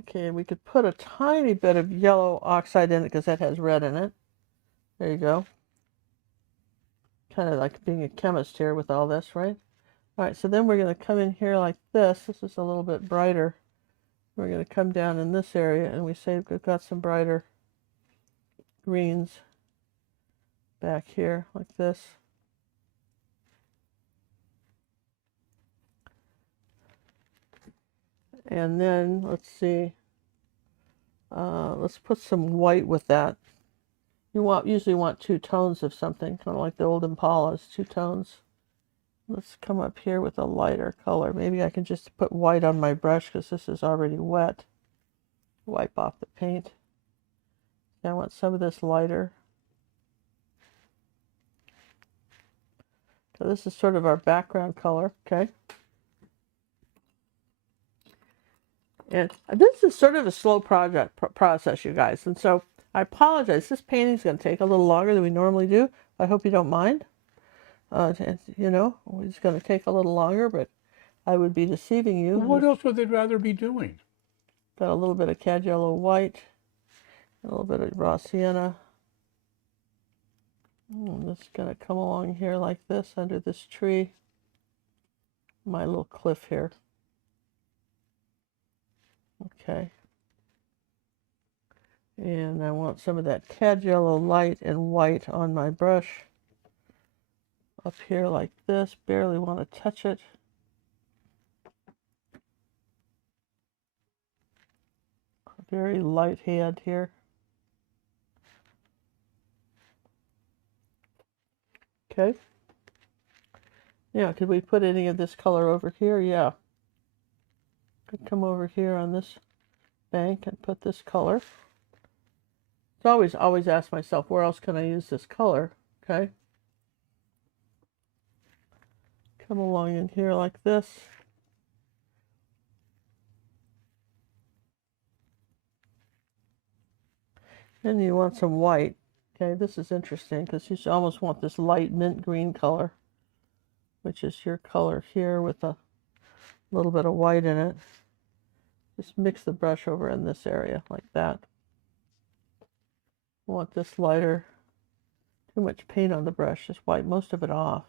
Okay, we could put a tiny bit of yellow oxide in it because that has red in it. There you go. Kind of like being a chemist here with all this, right? All right, so then we're going to come in here like this. This is a little bit brighter. We're going to come down in this area and we say we've got some brighter greens back here like this. And then let's see, let's put some white with that. You usually want two tones of something, kind of like the old Impalas, two tones. Let's come up here with a lighter color. Maybe I can just put white on my brush because this is already wet. Wipe off the paint. I want some of this lighter. So this is sort of our background color, okay? And this is sort of a slow process, you guys. And so I apologize. This painting is going to take a little longer than we normally do. I hope you don't mind. You know, it's going to take a little longer, but I would be deceiving you. Well, what else would they rather be doing? Got a little bit of cad yellow white, a little bit of raw sienna. This is going to come along here like this under this tree. My little cliff here. Okay. And I want some of that cad yellow light and white on my brush. Up here like this, barely want to touch it. Very light hand here. Okay. Yeah, could we put any of this color over here? Yeah. Could come over here on this bank and put this color. So always ask myself, where else can I use this color? Okay. Come along in here like this. Then you want some white. Okay, this is interesting because you almost want this light mint green color, which is your color here with a little bit of white in it. Just mix the brush over in this area like that. I want this lighter too much paint on the brush. Just wipe most of it off.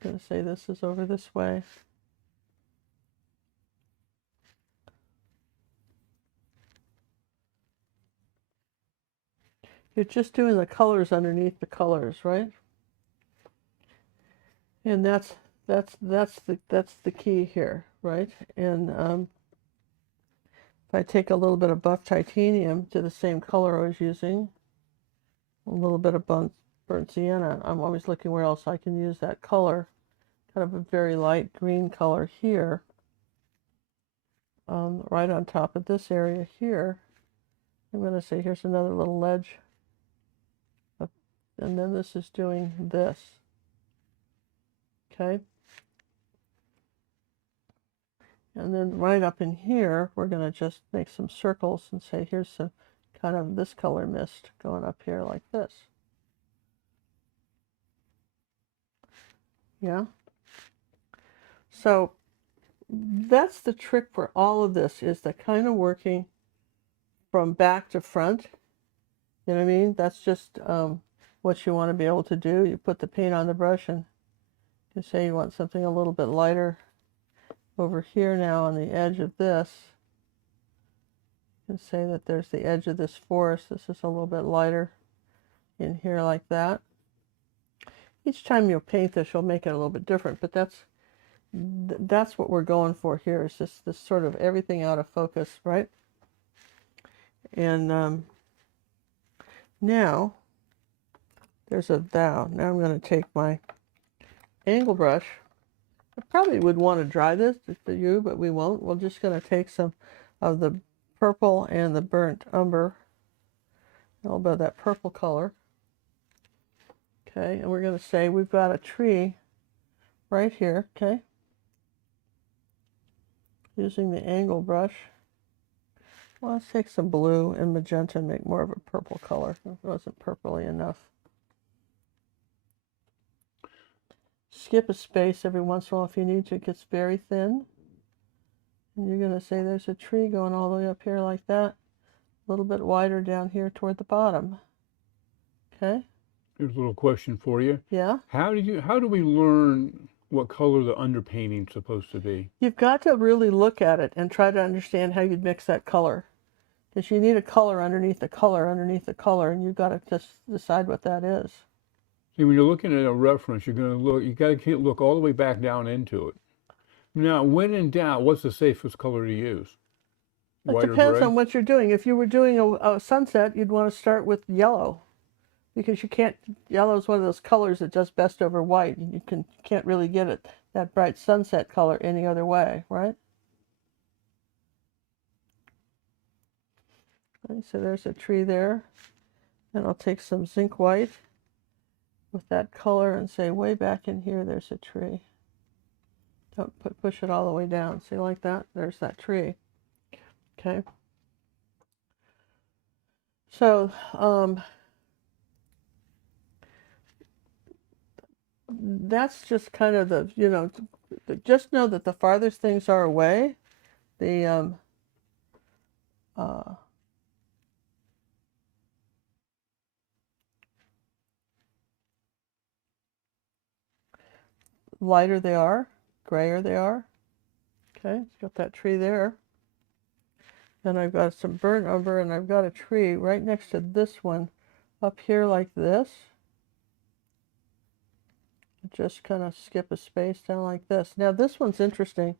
I'm going to say this is over this way. You're just doing the colors underneath the colors, right? And that's the key here, right? And if I take a little bit of buff titanium to the same color I was using, a little bit of burnt sienna, I'm always looking where else I can use that color, kind of a very light green color here, right on top of this area here. I'm going to say here's another little ledge, and then this is doing this, okay? And then right up in here, we're going to just make some circles and say here's some kind of this color mist going up here like this. Yeah? So that's the trick for all of this, is the kind of working from back to front. You know what I mean? That's just what you want to be able to do. You put the paint on the brush and you say you want something a little bit lighter over here now on the edge of this. You can say that there's the edge of this forest. This is a little bit lighter in here like that. Each time you'll paint this, you'll make it a little bit different, but that's what we're going for here, is just this sort of everything out of focus, right? And now there's a thou. Now I'm going to take my angle brush. I probably would want to dry this for you, but we won't. We're just going to take some of the purple and the burnt umber, a little bit of that purple color. Okay, and we're going to say we've got a tree right here, okay? Using the angle brush. Well, let's take some blue and magenta and make more of a purple color. It wasn't purpley enough. Skip a space every once in a while if you need to. It gets very thin. And you're going to say there's a tree going all the way up here like that. A little bit wider down here toward the bottom. Okay? Here's a little question for you. Yeah? How do we learn what color the underpainting's supposed to be? You've got to really look at it and try to understand how you'd mix that color. Because you need a color underneath the color underneath the color, and you've got to just decide what that is. See, when you're looking at a reference, you got to look all the way back down into it. Now, when in doubt, what's the safest color to use? It depends on what you're doing. If you were doing a sunset, you'd want to start with yellow, because you can't. Yellow is one of those colors that does best over white. You can't really get it that bright sunset color any other way, right? Okay, so there's a tree there, and I'll take some zinc white with that color and say way back in here there's a tree. Don't push it all the way down. See, like that? There's that tree. Okay. So that's just kind of the, you know, just know that the farthest things are away, the lighter they are, grayer they are. Okay, got that tree there. Then I've got some burnt umber, and I've got a tree right next to this one up here like this. Just kind of skip a space down like this. Now this one's interesting.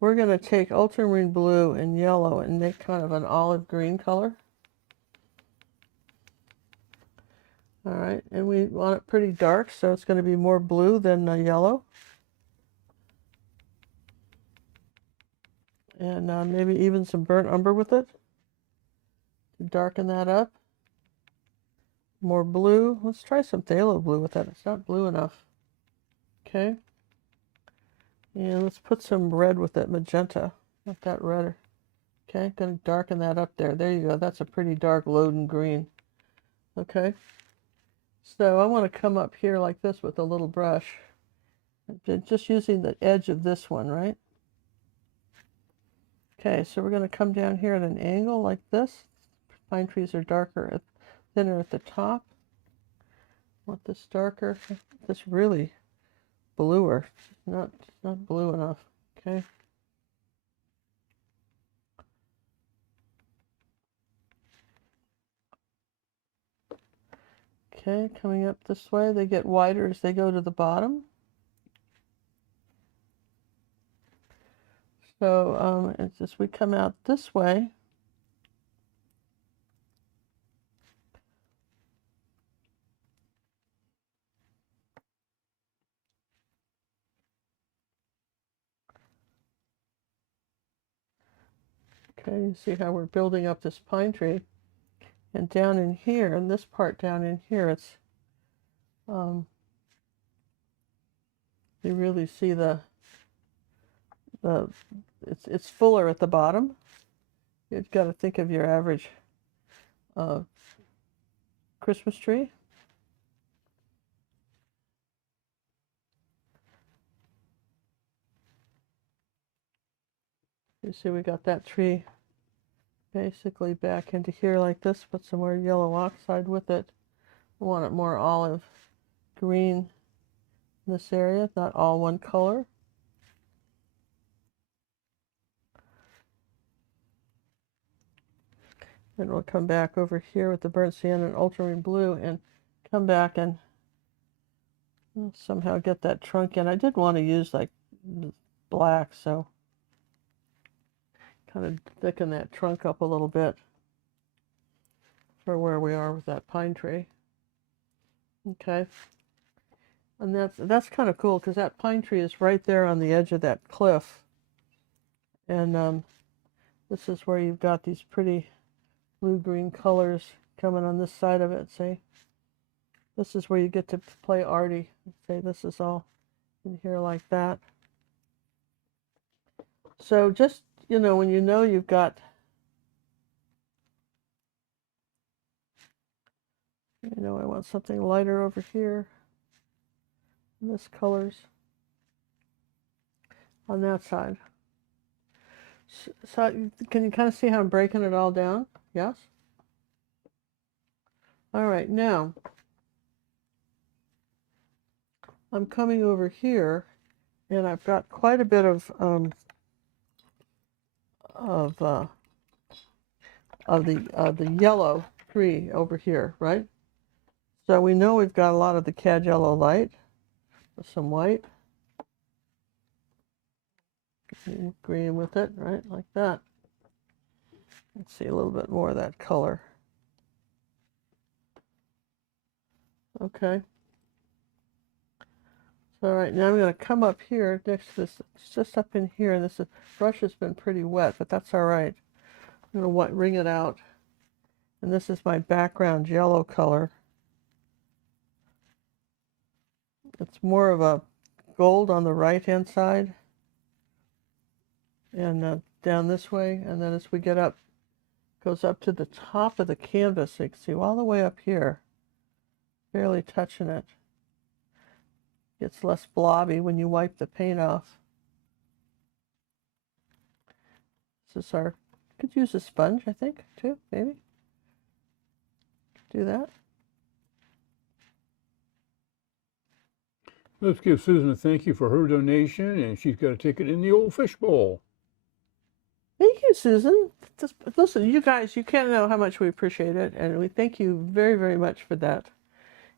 We're going to take ultramarine blue and yellow and make kind of an olive green color. All right, and we want it pretty dark, so it's going to be more blue than yellow. And maybe even some burnt umber with it to darken that up. More blue. Let's try some phthalo blue with that. It's not blue enough. Okay. And let's put some red with that magenta. Not that redder. Okay, going to darken that up there. There you go. That's a pretty dark Loden green. Okay. So I want to come up here like this with a little brush. Just using the edge of this one, right? Okay, so we're going to come down here at an angle like this. Pine trees are darker, thinner at the top. Want this darker, this really bluer, not blue enough. Okay. Okay, coming up this way, they get wider as they go to the bottom. So it's as we come out this way, okay, you see how we're building up this pine tree. And down in here, in this part down in here, it's, you really see it's fuller at the bottom. You've got to think of your average Christmas tree. You see we got that tree basically back into here like this. Put some more yellow oxide with it. I want it more olive green in this area, not all one color. Then we'll come back over here with the burnt sienna and ultramarine blue and come back and somehow get that trunk in. I did want to use like black, so kind of thicken that trunk up a little bit for where we are with that pine tree. Okay. And that's kind of cool because that pine tree is right there on the edge of that cliff. And this is where you've got these pretty blue-green colors coming on this side of it, see? This is where you get to play arty. Say this is all in here like that. So just, when you know you've got, I want something lighter over here. And this colors on that side. So can you kind of see how I'm breaking it all down? Yes? All right, now I'm coming over here and I've got quite a bit of the yellow tree over here, right? So we know we've got a lot of the cad yellow light with some white. Green with it, right? Like that. Let's see a little bit more of that color. Okay. So all right, now I'm going to come up here next to this. It's just up in here. This brush has been pretty wet, but that's all right. I'm going to wring it out. And this is my background yellow color. It's more of a gold on the right-hand side. And down this way. And then as we get up, goes up to the top of the canvas. So you can see all the way up here. Barely touching it. Gets less blobby when you wipe the paint off. This is our, could use a sponge, I think, too, maybe. Do that. Let's give Susan a thank you for her donation, and she's got a ticket in the old fishbowl. Thank you, Susan. Just, listen, you guys, you can't know how much we appreciate it, and we thank you very, very much for that.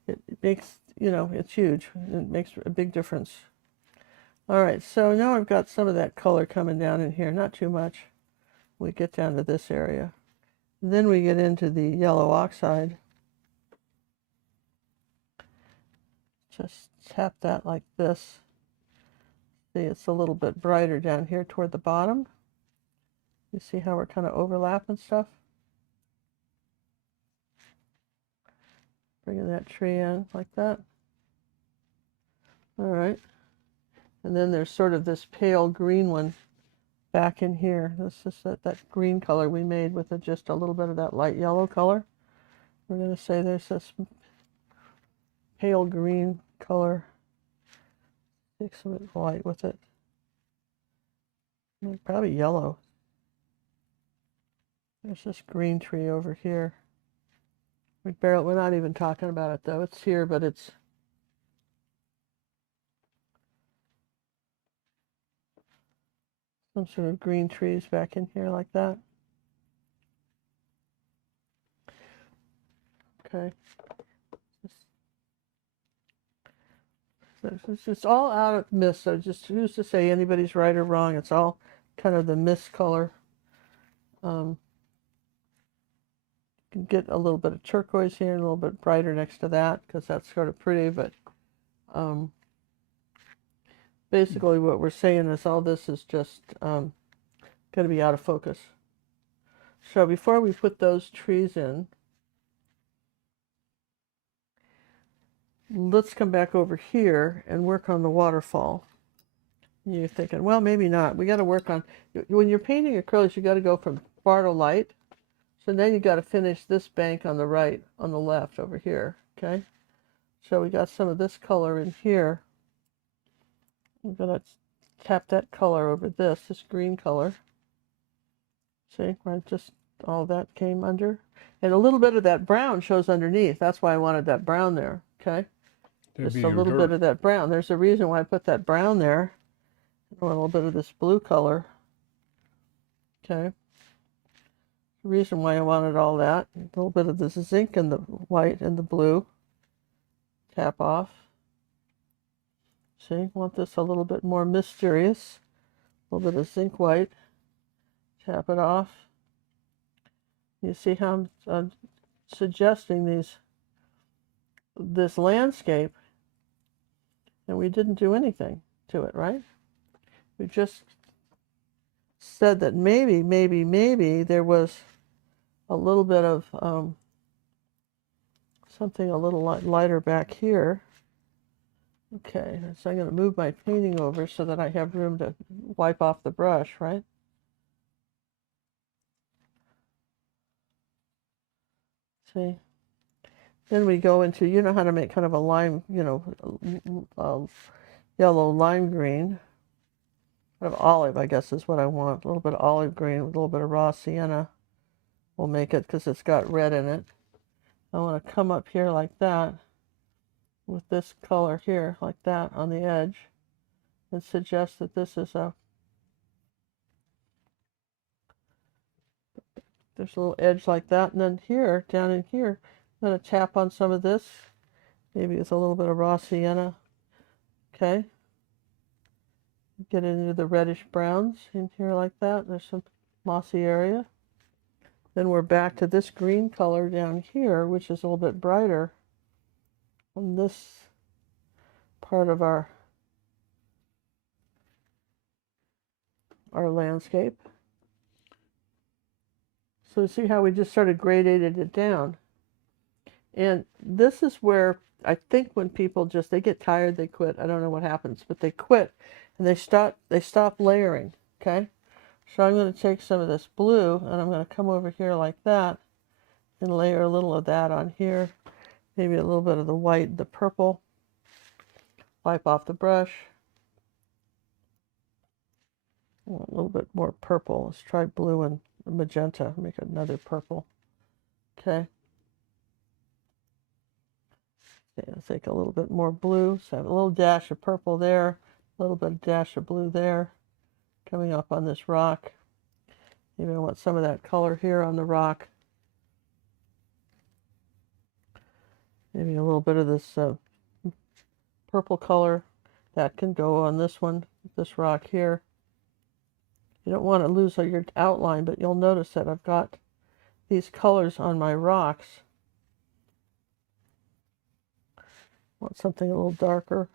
It makes, it's huge. It makes a big difference. All right, so now I've got some of that color coming down in here, not too much. We get down to this area. Then we get into the yellow oxide. Just tap that like this. See, it's a little bit brighter down here toward the bottom. You see how we're kind of overlapping stuff? Bringing that tree in like that. All right. And then there's sort of this pale green one back in here. This is that green color we made with just a little bit of that light yellow color. We're going to say there's this pale green color. Take some of the white with it. Probably yellow. There's this green tree over here. We're not even talking about it though. It's here, but it's some sort of green trees back in here like that. Okay. It's all out of mist, so just who's to say anybody's right or wrong? It's all kind of the mist color. You can get a little bit of turquoise here, a little bit brighter next to that, because that's sort of pretty, but basically what we're saying is all this is just going to be out of focus. So before we put those trees in, let's come back over here and work on the waterfall. You're thinking, well, maybe not. We got to work on, when you're painting acrylics, you got to go from far to light. So then you got to finish this bank on the right, on the left over here, okay? So we got some of this color in here. I'm going to tap that color over this green color. See, where just all that came under? And a little bit of that brown shows underneath. That's why I wanted that brown there, okay? Just a little bit of that brown. There's a reason why I put that brown there. I want a little bit of this blue color, okay? The reason why I wanted all that, a little bit of this zinc and the white and the blue. Tap off. See, want this a little bit more mysterious. A little bit of zinc white. Tap it off. You see how I'm suggesting this landscape, and we didn't do anything to it, right? We just said that maybe there was a little bit of something a little lighter back here. Okay, so I'm going to move my painting over so that I have room to wipe off the brush, right? See? Then we go into, you know how to make kind of a lime, yellow lime green. Kind of olive, I guess, is what I want. A little bit of olive green with a little bit of raw sienna. We'll make it because it's got red in it. I want to come up here like that with this color here, like that, on the edge, and suggest that this is there's a little edge like that, and then here, down in here, I'm going to tap on some of this, maybe with a little bit of raw sienna, okay? Get into the reddish browns in here like that. There's some mossy area. Then we're back to this green color down here, which is a little bit brighter on this part of our landscape. So see how we just sort of gradated it down. And this is where I think when people they get tired, they quit. I don't know what happens, but they quit and they stop layering, okay? So I'm going to take some of this blue and I'm going to come over here like that and layer a little of that on here. Maybe a little bit of the white, the purple. Wipe off the brush. A little bit more purple. Let's try blue and magenta. Make another purple. Okay. Let's take a little bit more blue. So I have a little dash of purple there. A little bit of dash of blue there. Coming up on this rock. Maybe I want some of that color here on the rock. Maybe a little bit of this purple color. That can go on this one, this rock here. You don't want to lose your outline, but you'll notice that I've got these colors on my rocks. Want something a little darker.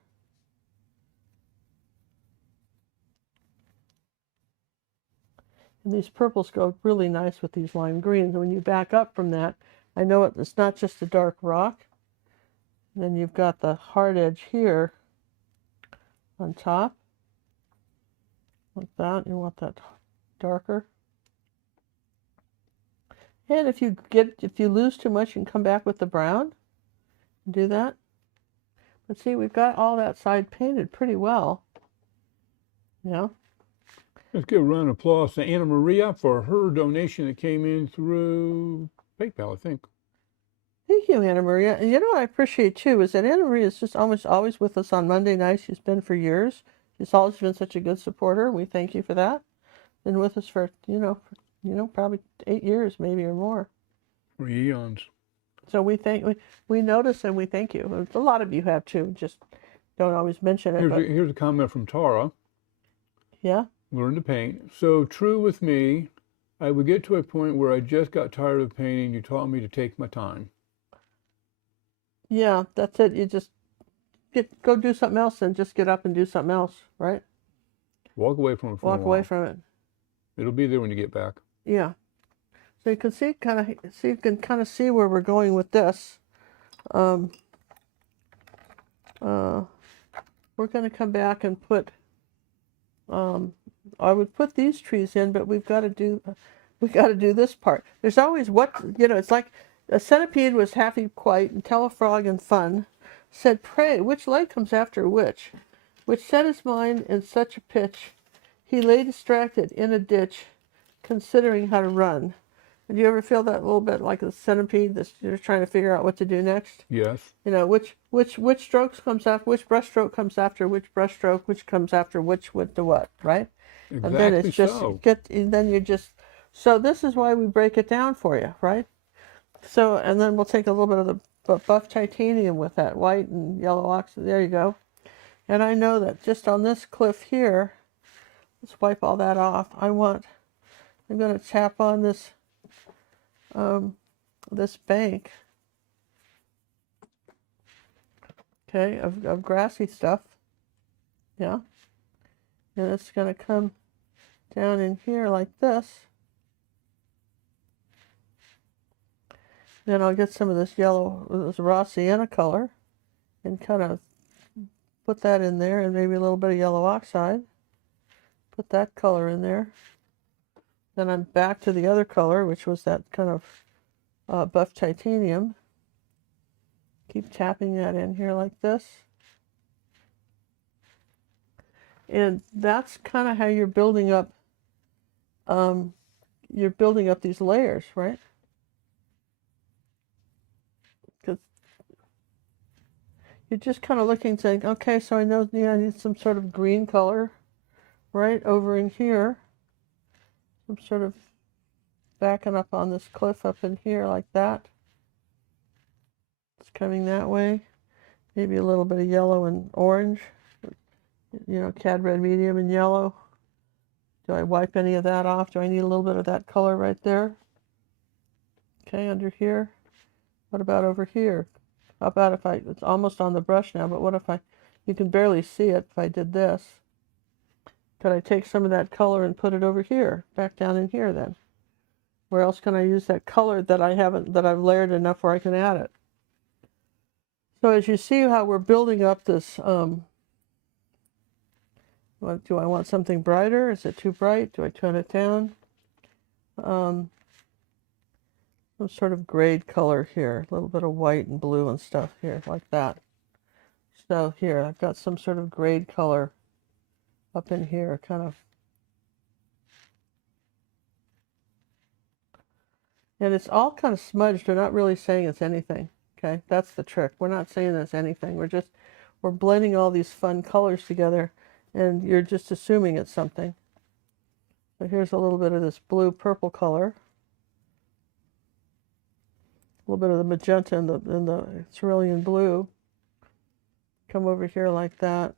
And these purples go really nice with these lime greens. And when you back up from that, I know it's not just a dark rock. And then you've got the hard edge here on top. Like that. You want that darker. And if you lose too much, you can come back with the brown and do that. But see, we've got all that side painted pretty well. Yeah. Let's give a round of applause to Anna Maria for her donation that came in through PayPal, I think. Thank you, Anna Maria. And you know what I appreciate too is that Anna Maria is just almost always with us on Monday nights. She's been for years. She's always been such a good supporter. We thank you for that. Been with us for, probably 8 years maybe or more. For eons. So we notice and we thank you. A lot of you have too, just don't always mention it. Here's a comment from Tara. Yeah. Learn to paint. So true with me. I would get to a point where I just got tired of painting. You taught me to take my time. Yeah, that's it. You just go do something else and just get up and do something else, right? Walk away from it for a while. Walk away from it. It'll be there when you get back. Yeah. So you can kind of see where we're going with this. We're going to come back and put. I would put these trees in, but we got to do this part. There's always it's like a centipede was happy, quiet, and tell a frog in fun, said, "Pray, which light comes after which set his mind in such a pitch, he lay distracted in a ditch, considering how to run." Did you ever feel that a little bit like a centipede that's you're trying to figure out what to do next? Yes. You know, which strokes comes after which brush stroke comes after which brush stroke, which comes after which with the what, right? Exactly. And then it's just so this is why we break it down for you, right? So, and then we'll take a little bit of the buff titanium with that white and yellow oxide. There you go. And I know that just on this cliff here, let's wipe all that off. I'm going to tap on this this bank, okay, of grassy stuff, yeah, and it's going to come down in here like this. Then I'll get some of this yellow, this raw sienna color, and kind of put that in there, and maybe a little bit of yellow oxide. Put that color in there. Then I'm back to the other color, which was that kind of buff titanium. Keep tapping that in here like this. And that's kind of how you're building up these layers, right? Because you're just kind of looking, saying, okay, so I know I need some sort of green color right over in here. I'm sort of backing up on this cliff up in here like that. It's coming that way. Maybe a little bit of yellow and orange. Cad red medium and yellow. Do I wipe any of that off? Do I need a little bit of that color right there? Okay, under here. What about over here? How about if it's almost on the brush now, but what if you can barely see it if I did this. Could I take some of that color and put it over here, back down in here then? Where else can I use that color that I've layered enough where I can add it? So as you see how we're building up this, do I want something brighter? Is it too bright? Do I tone it down? Some sort of grade color here, a little bit of white and blue and stuff here, like that. So here, I've got some sort of grade color up in here, kind of. And it's all kind of smudged. We're not really saying it's anything, okay? That's the trick. We're not saying it's anything. We're blending all these fun colors together, and you're just assuming it's something. So here's a little bit of this blue-purple color. A little bit of the magenta and the cerulean blue. Come over here like that.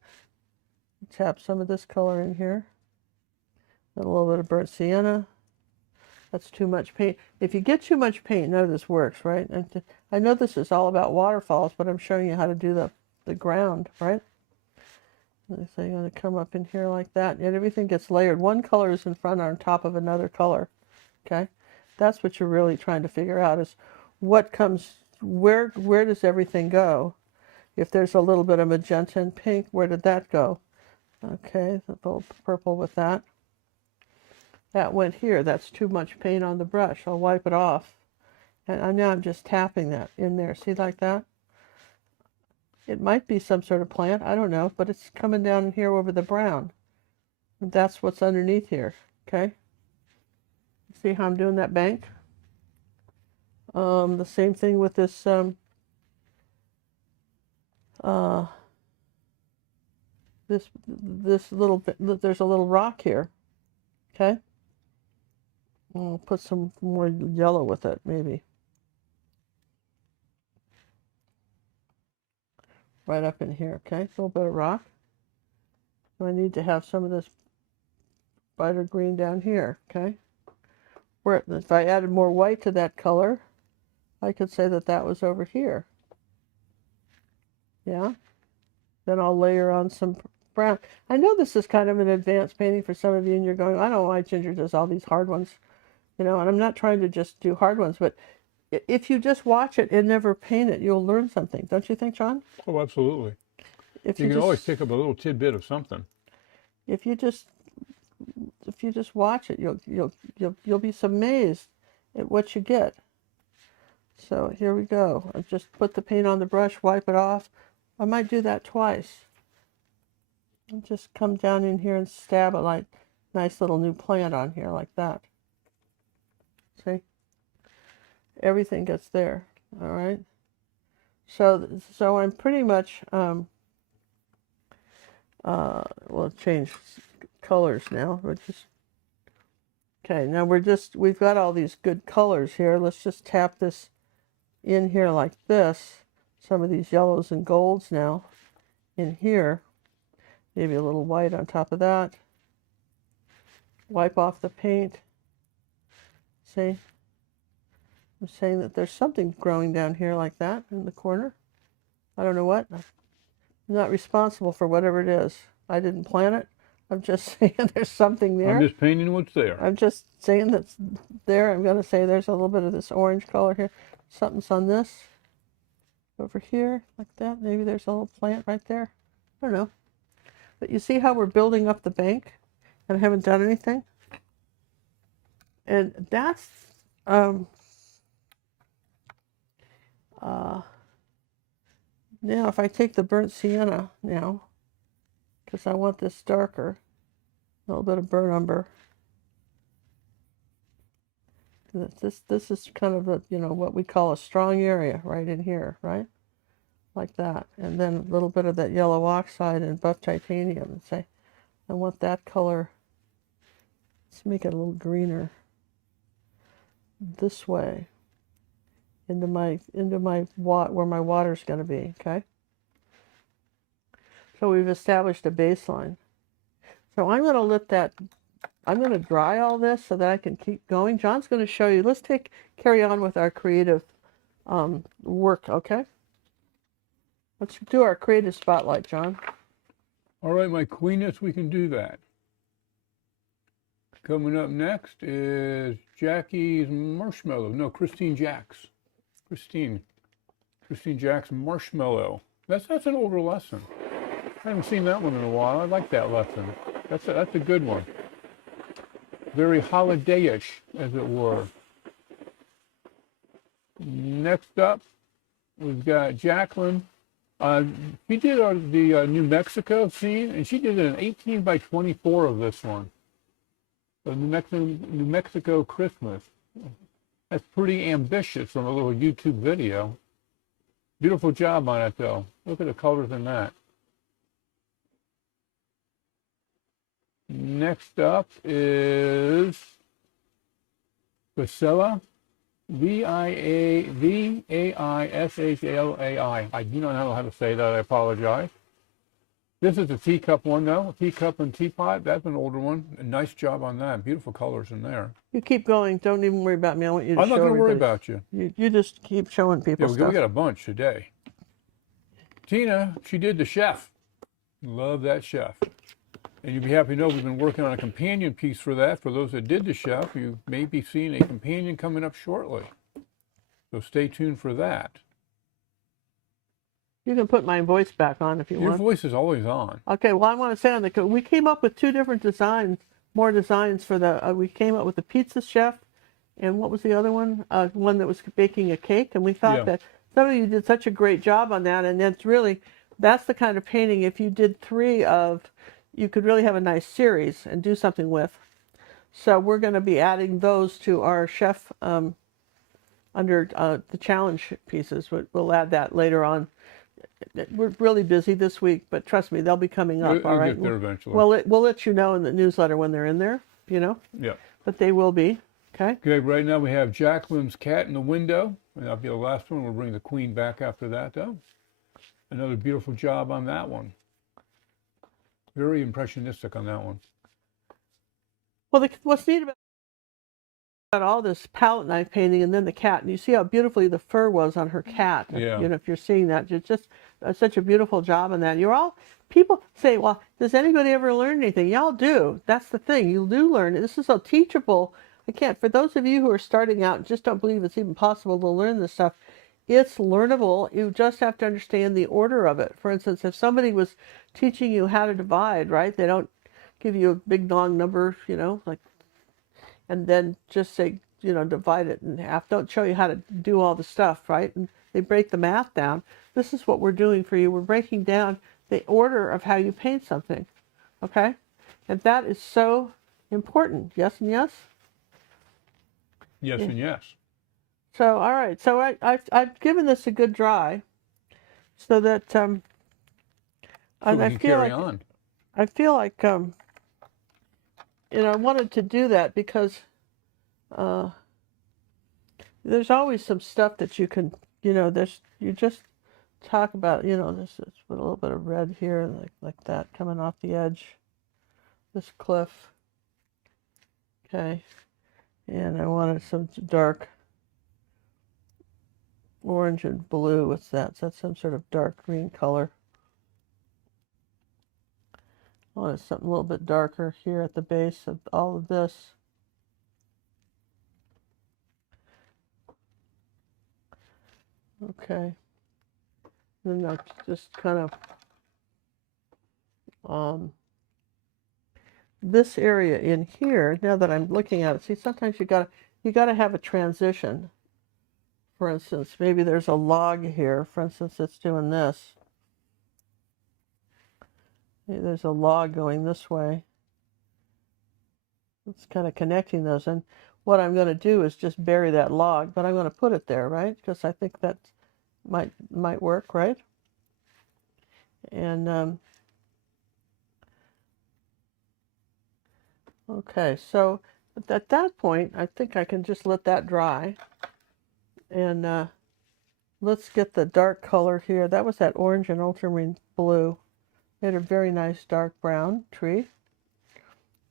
Tap some of this color in here. And a little bit of burnt sienna. That's too much paint. If you get too much paint, none of this works, right? And I know this is all about waterfalls, but I'm showing you how to do the ground, right? So you're going to come up in here like that, and everything gets layered. One color is in front on top of another color, okay? That's what you're really trying to figure out is what comes, where does everything go? If there's a little bit of magenta and pink, where did that go? Okay, the little purple with that. That went here. That's too much paint on the brush. I'll wipe it off. And now I'm just tapping that in there. See, like that? It might be some sort of plant. I don't know. But it's coming down here over the brown. And that's what's underneath here. Okay? See how I'm doing that bank? The same thing with this uh, this little bit. There's a little rock here. Okay. I'll put some more yellow with it, maybe. Right up in here, okay? A little bit of rock. So I need to have some of this brighter green down here, okay? Where if I added more white to that color, I could say that that was over here. Yeah? Then I'll layer on some brown. I know this is kind of an advanced painting for some of you, and you're going, I don't know why Ginger does all these hard ones, you know, and I'm not trying to just do hard ones, but if you just watch it and never paint it, you'll learn something. Don't you think, John? Oh, absolutely. If You can always pick up a little tidbit of something. If you just watch it, you'll be amazed at what you get. So here we go. I just put the paint on the brush, wipe it off. I might do that twice. And just come down in here and stab a like nice little new plant on here like that. See? Everything gets there. All right. So I'm pretty much we'll change colors now. Okay, now we've got all these good colors here. Let's just tap this in here like this. Some of these yellows and golds now in here. Maybe a little white on top of that. Wipe off the paint. See? I'm saying that there's something growing down here like that in the corner. I don't know what. I'm not responsible for whatever it is. I didn't plant it. I'm just saying there's something there. I'm just painting what's there. I'm just saying that's there. I'm going to say there's a little bit of this orange color here. Something's on this. Over here, like that. Maybe there's a little plant right there. I don't know. But you see how we're building up the bank and I haven't done anything? And that's now if I take the burnt sienna now, because I want this darker, a little bit of burnt umber. This is kind of a, you know, what we call a strong area right in here, right? Like that. And then a little bit of that yellow oxide and buff titanium, and say, I want that color. Let's make it a little greener. This way. Into my where my water's going to be, okay? So we've established a baseline. So I'm going to let that, I'm going to dry all this so that I can keep going. John's going to show you. Let's carry on with our creative work, okay? Let's do our creative spotlight, John. All right, my queeness, we can do that. Coming up next is Jackie's Marshmallow. No, Christine Jack's. Christine Jack's Marshmallow. That's an older lesson. I haven't seen that one in a while. I like that lesson. That's a good one. Very holiday-ish, as it were. Next up, we've got Jacqueline. She did the New Mexico scene, and she did an 18 by 24 of this one. The New Mexico Christmas. That's pretty ambitious from a little YouTube video. Beautiful job on it, though. Look at the colors in that. Next up is Vasilla, Vaishalai. I do not know how to say that. I apologize. This is a teacup one, though. Teacup and teapot. That's an older one. A nice job on that. Beautiful colors in there. You keep going. Don't even worry about me. I want you to show I'm not going to worry everybody. about you. You just keep showing people Yeah, stuff. we got a bunch today. Tina, she did the chef. Love that chef. And you'll be happy to know we've been working on a companion piece for that. For those that did the chef, you may be seeing a companion coming up shortly. So stay tuned for that. You can put my voice back on if you want. Your voice is always on. Okay, well, I want to say on the, we came up with two different designs, more designs for the, we came up with the pizza chef, and what was the other one? One that was baking a cake, and we thought that some of you did such a great job on that, and that's really, that's the kind of painting, if you did three of, you could really have a nice series and do something with. So we're going to be adding those to our chef under the challenge pieces. We'll add that later on. We're really busy this week, but trust me, they'll be coming up. It'll All right. get there eventually. Well, we'll let you know in the newsletter when they're in there. You know. Yeah. But they will be. Okay. Okay. Right now we have Jacqueline's cat in the window, and that'll be the last one. We'll bring the queen back after that, though. Another beautiful job on that one. Very impressionistic on that one. Well, what's neat about all this palette knife painting and then the cat, and you see how beautifully the fur was on her cat. Yeah. You know, if you're seeing that, it's just such a beautiful job on that. People say, well, does anybody ever learn anything? Y'all do. That's the thing. You do learn. This is so teachable. For those of you who are starting out and just don't believe it's even possible to learn this stuff, it's learnable. You just have to understand the order of it. For instance, if somebody was teaching you how to divide, right, they don't give you a big long number, you know, like, and then just say, you know, divide it in half. Don't show you how to do all the stuff, right? And they break the math down. This is what we're doing for you. We're breaking down the order of how you paint something, okay? And that is so important. Yes and yes? Yes and yes. So, all right. So I've given this a good dry so that, So and we can carry on. I feel like, you know, I wanted to do that because there's always some stuff that you can, you know, you just talk about, you know, this is with a little bit of red here, like that coming off the edge, this cliff. Okay. And I wanted some dark orange and blue. What's that? So that's some sort of dark green color. I wanted something a little bit darker here at the base of all of this. Okay. Then I'll just kind of this area in here, now that I'm looking at it, see, sometimes you gotta have a transition. For instance, maybe there's a log here. For instance, it's doing this. Maybe there's a log going this way. It's kind of connecting those. And what I'm going to do is just bury that log, but I'm going to put it there, right? Because I think that might work, right? And okay, so at that point, I think I can just let that dry. And let's get the dark color here. That was that orange and ultramarine blue. Made a very nice dark brown tree.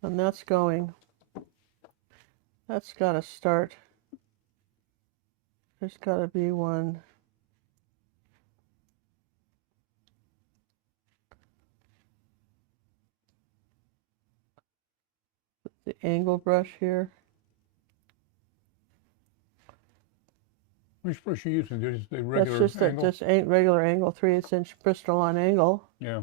And that's got to start. There's got to be one. The angle brush here. Which brush are you using? There's the regular That's just angle? just regular angle, 3/8" Bristol on angle. Yeah.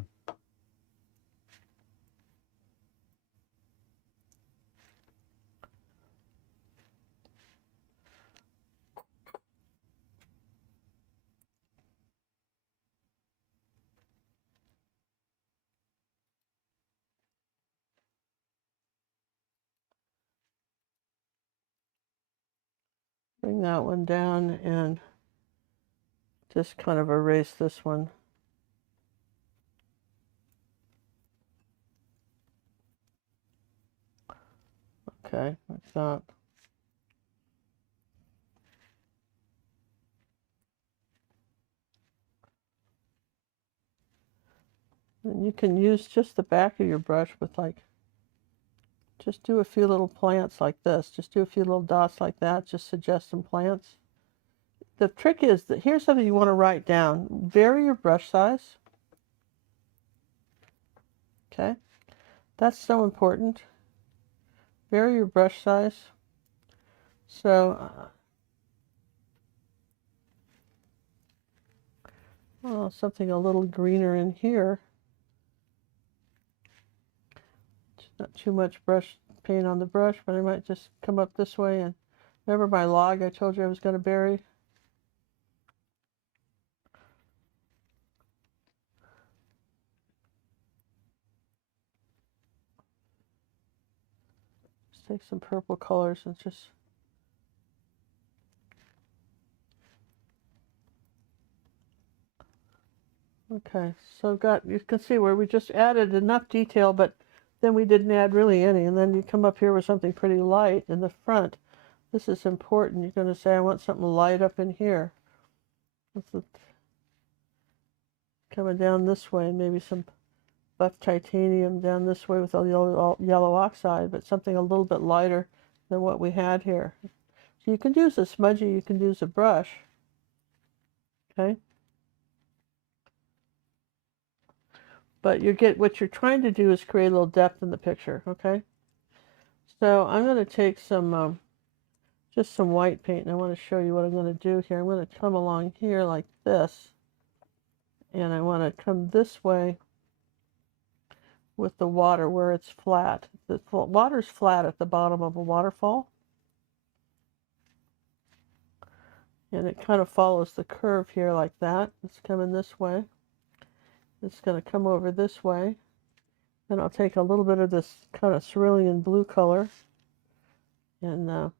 Bring that one down and just kind of erase this one. Okay, like that. And you can use just the back of your brush with just do a few little plants like this. Just do a few little dots like that. Just suggest some plants. The trick is that here's something you want to write down. Vary your brush size. Okay, that's so important. Vary your brush size. So, something a little greener in here. Not too much brush paint on the brush, but I might just come up this way. And remember my log I told you I was going to bury? Just take some purple colors and just Okay, so you can see where we just added enough detail, but then we didn't add really any. And then you come up here with something pretty light in the front. This is important. You're going to say, I want something light up in here. Coming down this way, maybe some buff titanium down this way with a yellow oxide, but something a little bit lighter than what we had here. So you can use a smudgy, you can use a brush. Okay. But what you're trying to do is create a little depth in the picture, okay? So I'm going to take some, just some white paint, and I want to show you what I'm going to do here. I'm going to come along here like this, and I want to come this way with the water where it's flat. The water's flat at the bottom of a waterfall, and it kind of follows the curve here like that. It's coming this way. It's going to come over this way. And I'll take a little bit of this kind of cerulean blue color, and that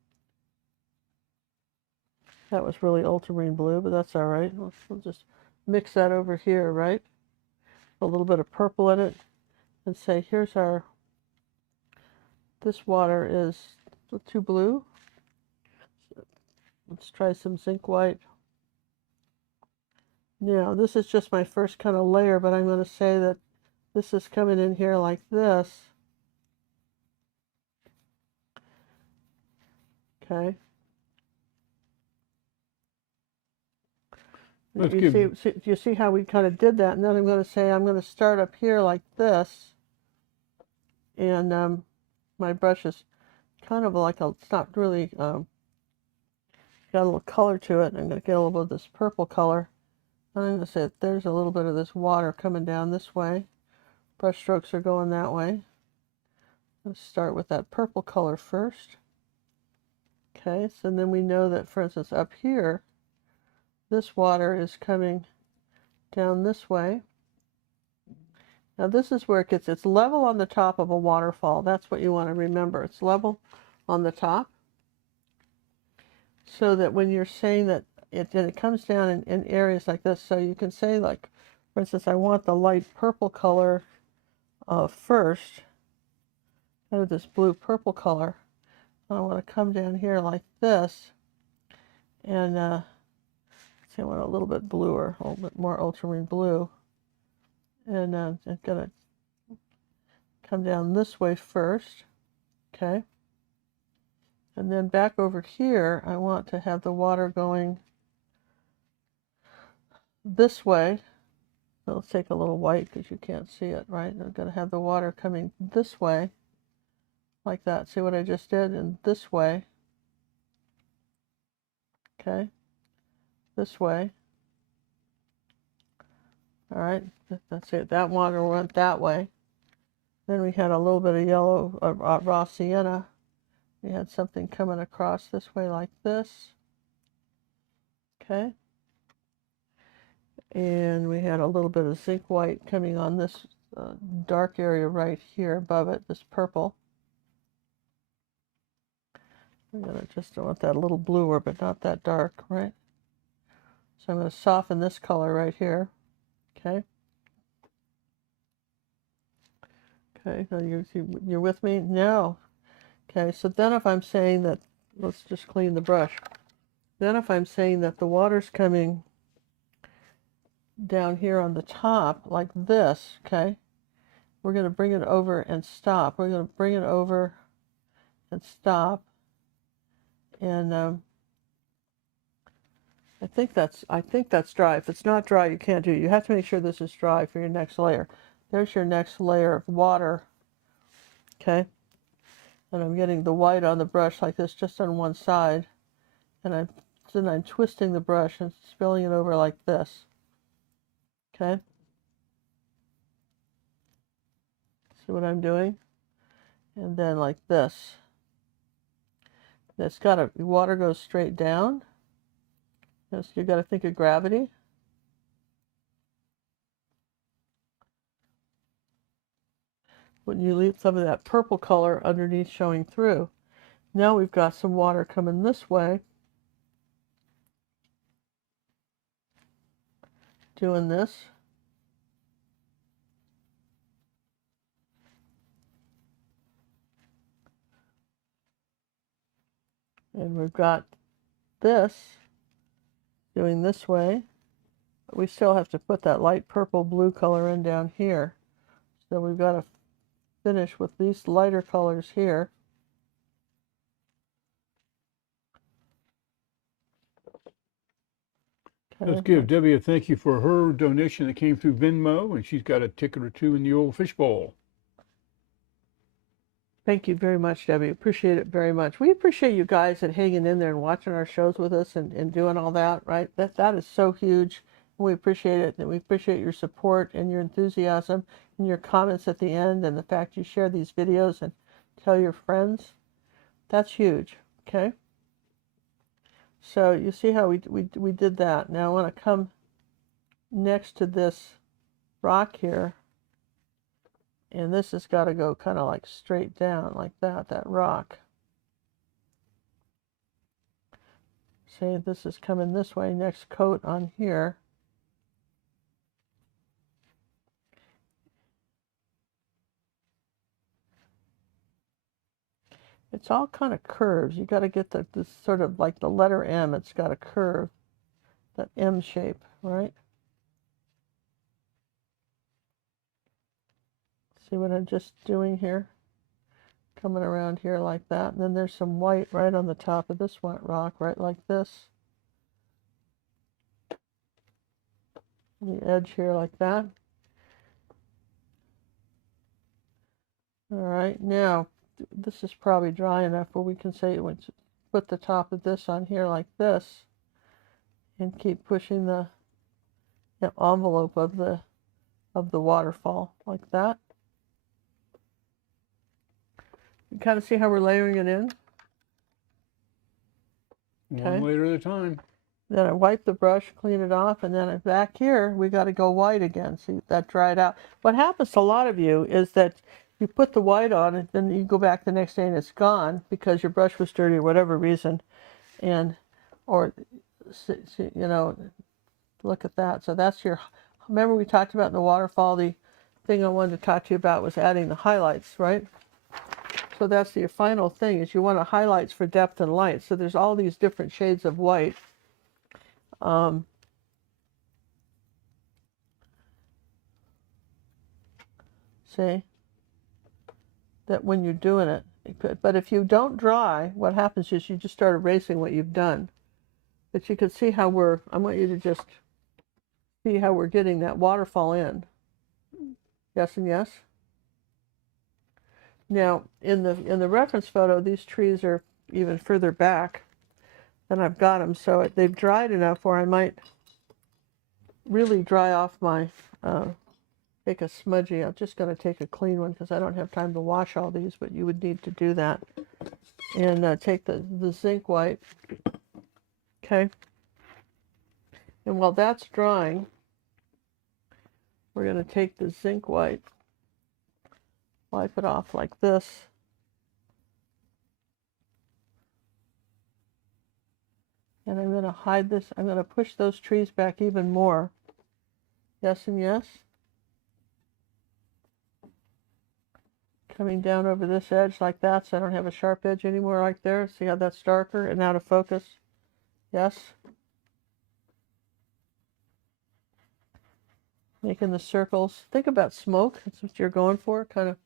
was really ultramarine blue, but that's all right. We'll just mix that over here, right? A little bit of purple in it, and say, here's this water is too blue. Let's try some zinc white. Now, this is just my first kind of layer, but I'm going to say that this is coming in here like this. Okay. Do you see how we kind of did that? And then I'm going to say I'm going to start up here like this, and my brush is kind of like it's not really got a little color to it. I'm going to get a little bit of this purple color. And I'm going to say there's a little bit of this water coming down this way. Brush strokes are going that way. Let's start with that purple color first. Okay, so then we know that, for instance, up here, this water is coming down this way. Now this is where it's level on the top of a waterfall. That's what you want to remember. It's level on the top. So that when you're saying that it comes down in areas like this, so you can say, like, for instance, I want the light purple color first, kind of this blue purple color. I want to come down here like this, and say I want a little bit bluer, a little bit more ultramarine blue, and I'm gonna come down this way first, okay, and then back over here I want to have the water going this way. So let's take a little white because you can't see it, right? I'm going to have the water coming this way like that. See what I just did? And this way, okay, this way. All right, that's it. That water went that way. Then we had a little bit of yellow raw sienna. We had something coming across this way like this. Okay. And we had a little bit of zinc white coming on this dark area right here above it, this purple. I'm going to just want that a little bluer, but not that dark, right? So I'm going to soften this color right here. Okay. Okay, now you're with me now. Okay, so then if I'm saying that, let's just clean the brush. Then if I'm saying that the water's coming down here on the top like this, okay, we're going to bring it over and stop. We're going to bring it over and stop. And I think that's dry. If it's not dry, you can't do it. You have to make sure this is dry for your next layer. There's your next layer of water. Okay. And I'm getting the white on the brush like this, just on one side. And then I'm twisting the brush and spilling it over like this. Okay. See what I'm doing? And then like this. It's water goes straight down. You got to think of gravity. When you leave some of that purple color underneath showing through. Now we've got some water coming this way. Doing this. And we've got this doing this way. We still have to put that light purple blue color in down here. So we've got to finish with these lighter colors here. Let's Okay. give Debbie a thank you for her donation that came through Venmo, and she's got a ticket or two in the old fishbowl. Thank you very much, Debbie. Appreciate it very much. We appreciate you guys and hanging in there and watching our shows with us and doing all that, right? That is so huge. We appreciate it, and we appreciate your support and your enthusiasm and your comments at the end and the fact you share these videos and tell your friends. That's huge, okay? So you see how we did that. Now I want to come next to this rock here, and this has got to go kind of like straight down like that rock. See, this is coming this way, next coat on here. It's all kind of curves. You got to get this sort of like the letter M. It's got a curve, that M shape, right? See what I'm just doing here? Coming around here like that. And then there's some white right on the top of this white rock, right like this. The edge here like that. All right, now this is probably dry enough where we can say let's put the top of this on here like this and keep pushing the envelope of the waterfall like that. You kind of see how we're layering it in? One layer at a time. Then I wipe the brush, clean it off, and then back here we got to go white again. See, that dried out. What happens to a lot of you is that you put the white on and then you go back the next day and it's gone because your brush was dirty or whatever reason. And, or, you know, look at that. So that's your, remember we talked about in the waterfall, the thing I wanted to talk to you about was adding the highlights, right? So that's your final thing, is you want to highlights for depth and light. So there's all these different shades of white. See? That when you're doing it, but if you don't dry, what happens is you just start erasing what you've done. But you can see how I want you to just see how we're getting that waterfall in. Yes and yes? Now, in the reference photo, these trees are even further back than I've got them, so they've dried enough where I might really dry off my, take a smudgy. I'm just going to take a clean one because I don't have time to wash all these, but you would need to do that. And take the zinc white, okay? And while that's drying, we're going to take the zinc white, wipe it off like this. And I'm going to hide this. I'm going to push those trees back even more. Yes and yes. Coming down over this edge like that, so I don't have a sharp edge anymore right there. See how that's darker and out of focus? Yes. Making the circles. Think about smoke. That's what you're going for, kind of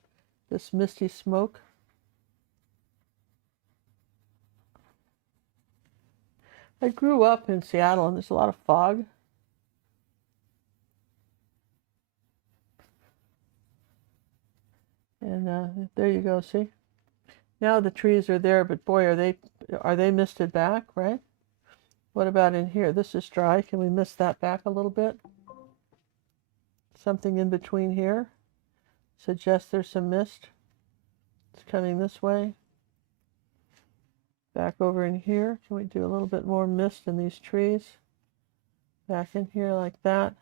this misty smoke. I grew up in Seattle and there's a lot of fog. And there you go, see? Now the trees are there, but boy, are they misted back, right? What about in here? This is dry. Can we mist that back a little bit? Something in between here suggests there's some mist. It's coming this way. Back over in here. Can we do a little bit more mist in these trees? Back in here like that.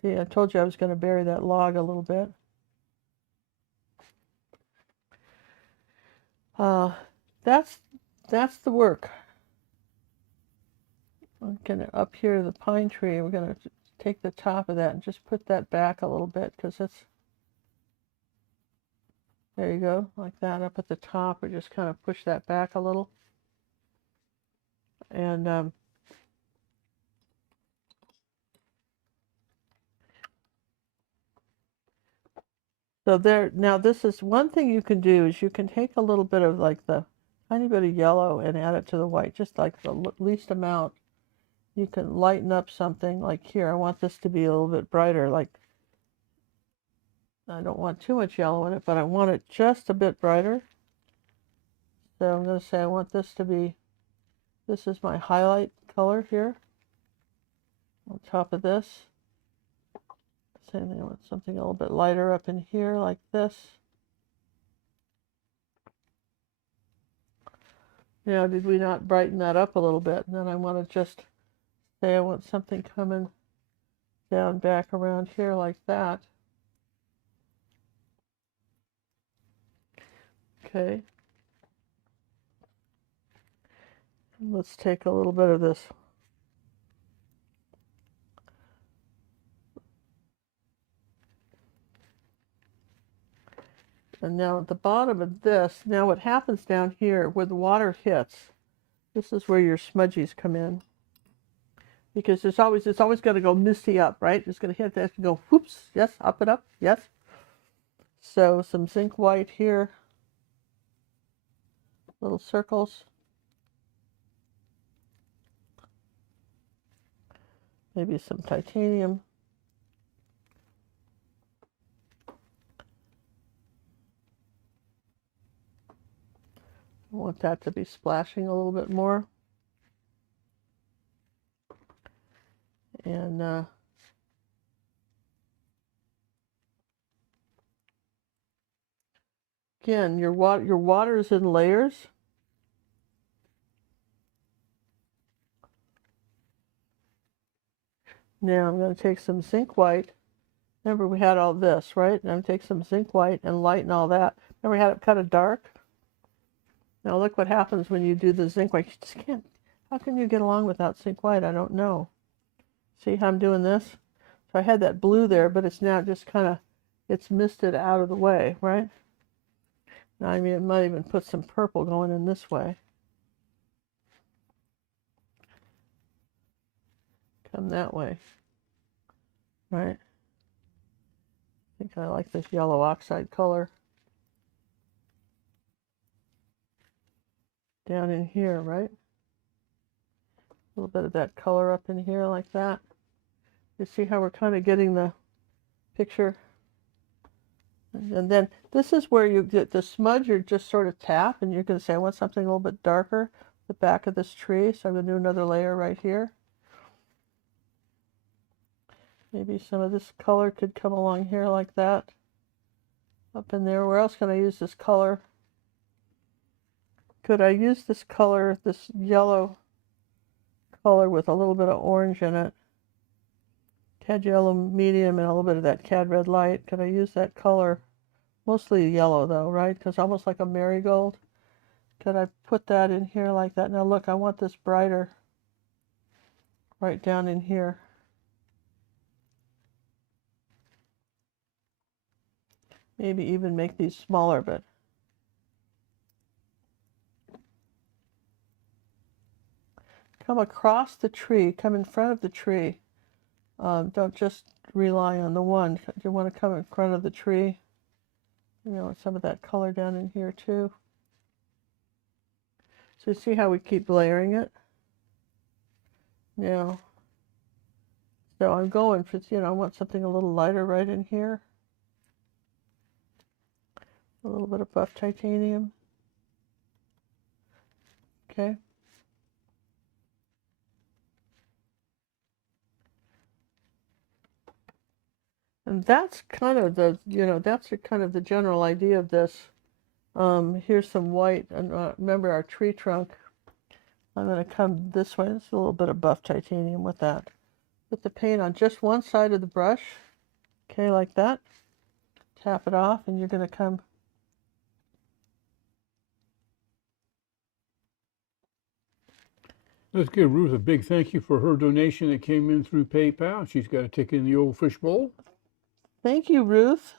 See, I told you I was going to bury that log a little bit. That's the work. I'm gonna up here the pine tree. We're gonna take the top of that and just put that back a little bit because it's, there you go, like that up at the top. We just kind of push that back a little. And so there, now this is one thing you can do is you can take a little bit of like the tiny bit of yellow and add it to the white, just like the least amount. You can lighten up something like here. I want this to be a little bit brighter, like I don't want too much yellow in it, but I want it just a bit brighter. So I'm going to say I want this to be, this is my highlight color here on top of this. Same thing, I want something a little bit lighter up in here like this. Now, did we not brighten that up a little bit? And then I want to just say I want something coming down back around here like that. Okay. Let's take a little bit of this. And now at the bottom of this, now what happens down here where the water hits, this is where your smudgies come in. Because it's always going to go misty up, right? It's going to hit that and go whoops, yes, up and up, yes. So some zinc white here, little circles. Maybe some titanium. I want that to be splashing a little bit more. And again, your water is in layers. Now I'm going to take some zinc white. Remember we had all this, right? And I'm going to take some zinc white and lighten all that. Remember we had it kind of dark? Now look what happens when you do the zinc white. You just can't. How can you get along without zinc white? I don't know. See how I'm doing this? So I had that blue there, but it's now just kind of, it's misted out of the way, right? Now I mean, it might even put some purple going in this way. Come that way, right? I think I like this yellow oxide color. Down in here, right? A little bit of that color up in here like that. You see how we're kind of getting the picture? And then this is where you get the smudge, you just sort of tap, and you're going to say, I want something a little bit darker, the back of this tree. So I'm going to do another layer right here. Maybe some of this color could come along here like that. Up in there. Where else can I use this color? Could I use this color, this yellow color with a little bit of orange in it? Cad yellow medium and a little bit of that cad red light. Could I use that color? Mostly yellow though, right? Because almost like a marigold. Could I put that in here like that? Now look, I want this brighter right down in here. Maybe even make these smaller, but come across the tree, come in front of the tree. Don't just rely on the one. You want to come in front of the tree. You know, some of that color down in here too. So see how we keep layering it? Now, so I'm going for, you know, I want something a little lighter right in here. A little bit of buff titanium. Okay. And that's kind of the, you know, that's kind of the general idea of this. Here's some white, and remember our tree trunk. I'm going to come this way. There's a little bit of buff titanium with that. Put the paint on just one side of the brush. Okay, like that. Tap it off, and you're going to come. Let's give Ruth a big thank you for her donation that came in through PayPal. She's got a tick in the old fishbowl. Thank you, Ruth.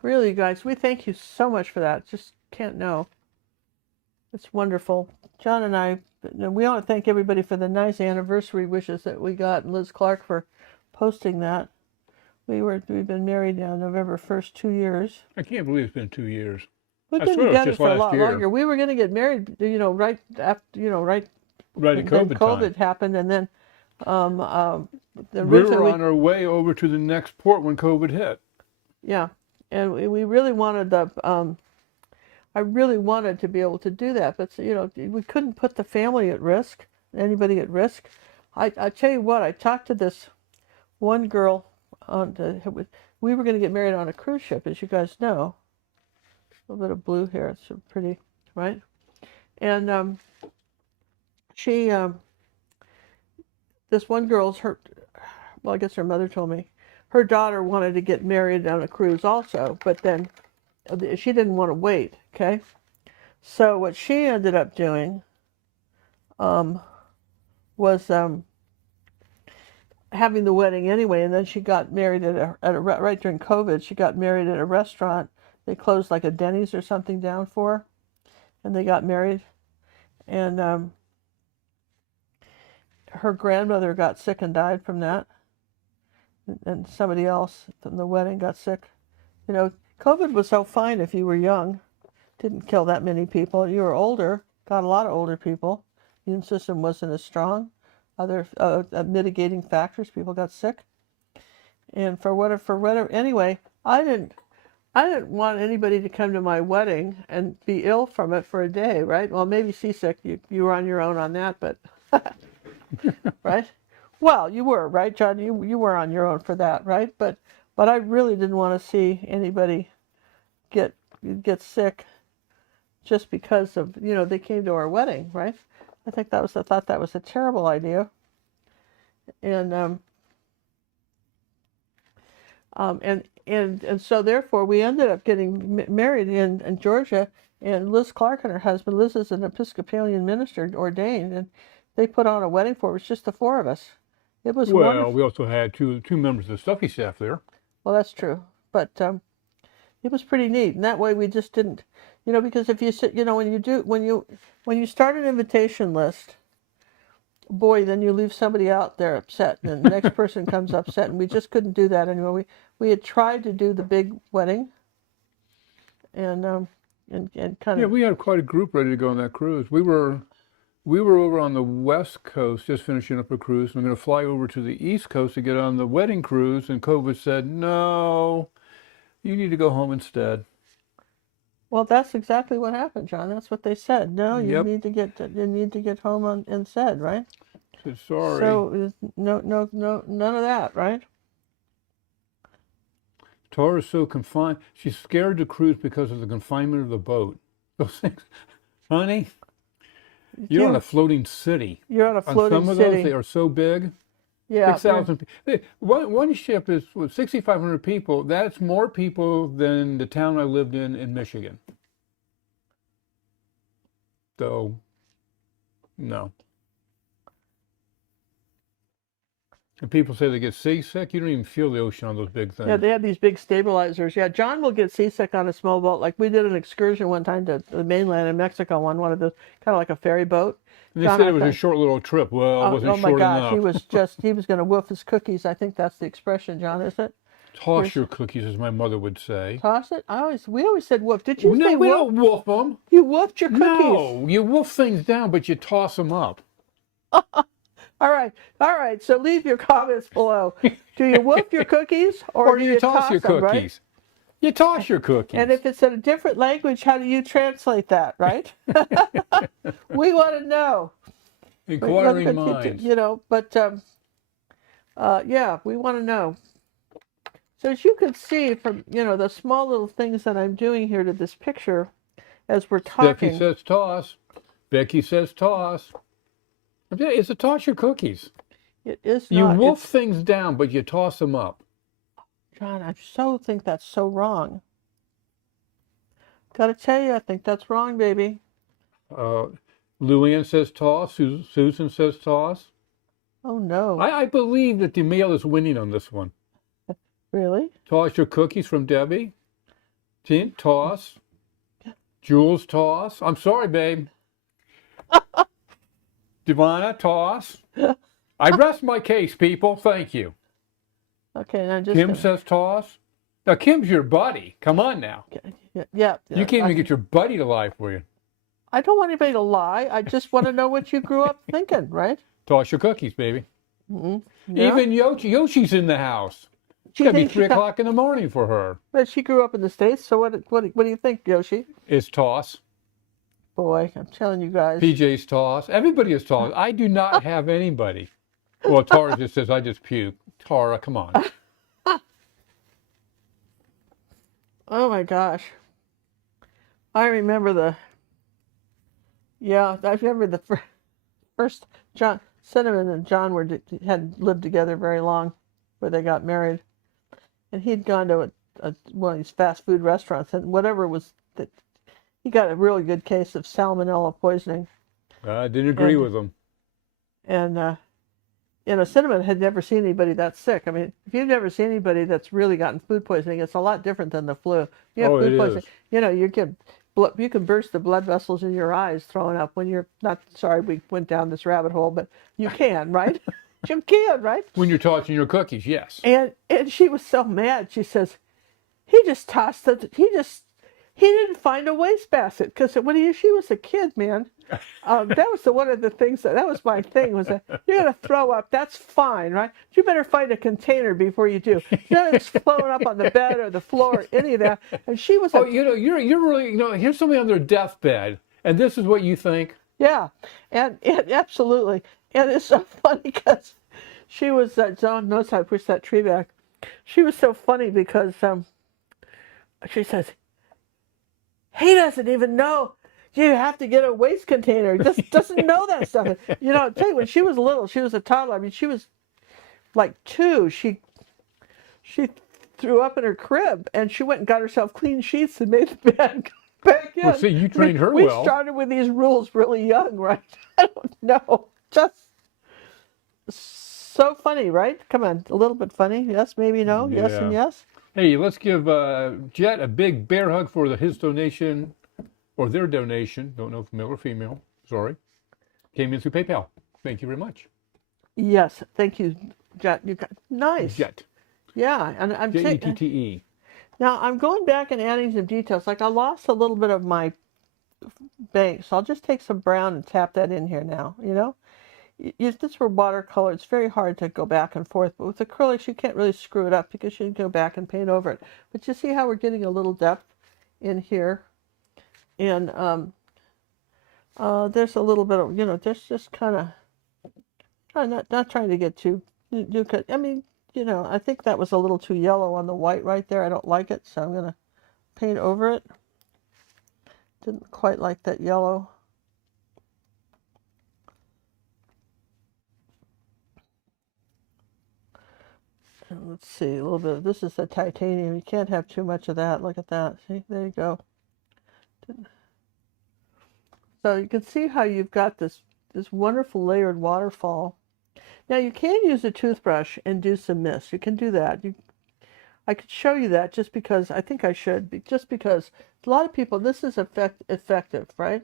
Really, guys, we thank you so much for that. Just can't know. It's wonderful. John and I, we want to thank everybody for the nice anniversary wishes that we got, and Liz Clark for posting that. We've been married now November 1st, 2 years. I can't believe it's been 2 years. We've I been swear it was together just for a last lot year. longer. We were going to get married, right after, right Right at then COVID COVID time. happened, and then We originally were on our way over to the next port when COVID hit. yeah, and we really wanted I really wanted to be able to do that, but we couldn't put the family at risk, anybody at risk. I tell you what, I talked to this one girl we were going to get married on a cruise ship, as you guys know. A little bit of blue here, it's so pretty, right? And she, this one girl's well, I guess her mother told me, her daughter wanted to get married on a cruise also, but then she didn't want to wait, okay? So what she ended up doing was having the wedding anyway, and then she got married right during COVID. She got married at a restaurant. They closed like a Denny's or something down for her, and they got married. And her grandmother got sick and died from that, and somebody else from the wedding got sick. COVID was so fine if you were young. Didn't kill that many people. You were older, got a lot of older people. Immune system wasn't as strong. Other mitigating factors, people got sick. And for whatever, anyway, I didn't want anybody to come to my wedding and be ill from it for a day, right? Well, maybe seasick. You were on your own on that, but right? Well, you were, right, John? You were on your own for that, right? But I really didn't want to see anybody get sick just because of they came to our wedding, right? I thought that was a terrible idea, and so therefore we ended up getting married in Georgia, and Liz Clark and her husband. Liz is an Episcopalian minister ordained, and they put on a wedding for us, just the four of us. It was wonderful. We also had two members of the stuffy staff there. Well, that's true, but it was pretty neat, and that way we just didn't, because if you sit, when you start an invitation list, boy, then you leave somebody out there upset, and the next person comes upset, and we just couldn't do that anymore. We had tried to do the big wedding, and kind of we had quite a group ready to go on that cruise. We were over on the West Coast just finishing up a cruise, and I'm going to fly over to the East Coast to get on the wedding cruise, and COVID said, no, you need to go home instead. Well, that's exactly what happened, John. That's what they said. No, you Yep. need to get home instead, right? Said, sorry. So no, none of that, right? Tara's so confined. She's scared to cruise because of the confinement of the boat. Those things, honey. You're on a floating city. You're on a floating On some of city. those, they are so big. Yeah. 6,000. One ship is with 6,500 people. That's more people than the town I lived in Michigan. So, no. And people say they get seasick. You don't even feel the ocean on those big things. Yeah, they have these big stabilizers. Yeah, John will get seasick on a small boat. Like we did an excursion one time to the mainland in Mexico on one of those, kind of like a ferry boat. And they said it was a short little trip. Well, it wasn't short enough. He was going to wolf his cookies. I think that's the expression, John, is it? Toss your cookies, as my mother would say. Toss it? We always said wolf. Did you say we wolf? don't wolf them. You wolfed your cookies. No, you wolf things down, but you toss them up. All right. So leave your comments below. Do you wolf your cookies or do you toss your them, cookies? right? You toss your cookies. And if it's in a different language, how do you translate that, right? We want to know. Inquiring minds. Yeah, we want to know. So as you can see from, the small little things that I'm doing here to this picture as we're talking. Becky says toss. Becky says toss. It's a toss your cookies. It is not. You wolf things down, but you toss them up. John, I so think that's so wrong. Gotta tell you, I think that's wrong, baby. Luann says toss. Susan says toss. Oh, no. I believe that the male is winning on this one. Really? Toss your cookies from Debbie. Toss. Jules, toss. I'm sorry, babe. Devonna, toss. I rest my case, people. Thank you. Okay, and I'm just Kim gonna, says toss. Now, Kim's your buddy. Come on now. yeah. You can't even get your buddy to lie for you. I don't want anybody to lie. I just want to know what you grew up thinking, right? Toss your cookies, baby. Yeah. Even Yoshi's in the house. It's She got to be thinks 3 o'clock in the morning for her. But she grew up in the States, so what do you think, Yoshi? It's toss. Boy, I'm telling you guys. PJ's toss. Everybody is toss. I do not have anybody. Well, Tara just says, I just puke. Tara, come on. Oh my gosh. I remember the first John Cinnamon and John had lived together very long, where they got married, and he'd gone to one of these fast food restaurants, and whatever it was that he got a really good case of salmonella poisoning. I didn't agree with him. And Cinnamon had never seen anybody that sick. I mean, if you've never seen anybody that's really gotten food poisoning, it's a lot different than the flu. You have food poisoning, you can burst the blood vessels in your eyes throwing up when you're not. Sorry, we went down this rabbit hole, but you can, right? You can, right? When you're tossing your cookies, yes. And she was so mad. She says, he didn't find a wastebasket, because when she was a kid, man, that was one of the things that was my thing, was that you're gonna throw up, that's fine, right? You better find a container before you do. You're not floating up on the bed or the floor or any of that. And she was you're really, here's somebody on their deathbed, and this is what you think. Yeah, and absolutely, and it's so funny because she was John knows how to push that tree back. She was so funny because she says, he doesn't even know you have to get a waste container. He just doesn't know that stuff. I'll tell you, when she was little, she was a toddler. I mean, she was like 2. She threw up in her crib, and she went and got herself clean sheets and made the bed back in. Well, see, you trained her we well. We started with these rules really young, right? I don't know. Just so funny, right? Come on, a little bit funny. Yes, maybe no. Yeah. Yes and yes. Hey, let's give Jet a big bear hug for his donation, or their donation. Don't know if male or female. Sorry. Came in through PayPal. Thank you very much. Yes, thank you, Jet. You got nice. Jet. Yeah, and I'm Jette. Now I'm going back and adding some details. Like I lost a little bit of my bank, so I'll just take some brown and tap that in here now. This for watercolor, it's very hard to go back and forth, but with acrylics you can't really screw it up because you can go back and paint over it. But you see how we're getting a little depth in here, and there's a little bit of there's just kind of not trying to get too cut. I mean, I think that was a little too yellow on the white right there. I don't like it, so I'm gonna paint over it. Didn't quite like that yellow. Let's see, a little bit. This is the titanium. You can't have too much of that. Look at that. See, there you go. So you can see how you've got this wonderful layered waterfall. Now you can use a toothbrush and do some mist. You can do that. I could show you that just because I think I should. Just because a lot of people, this is effective, right?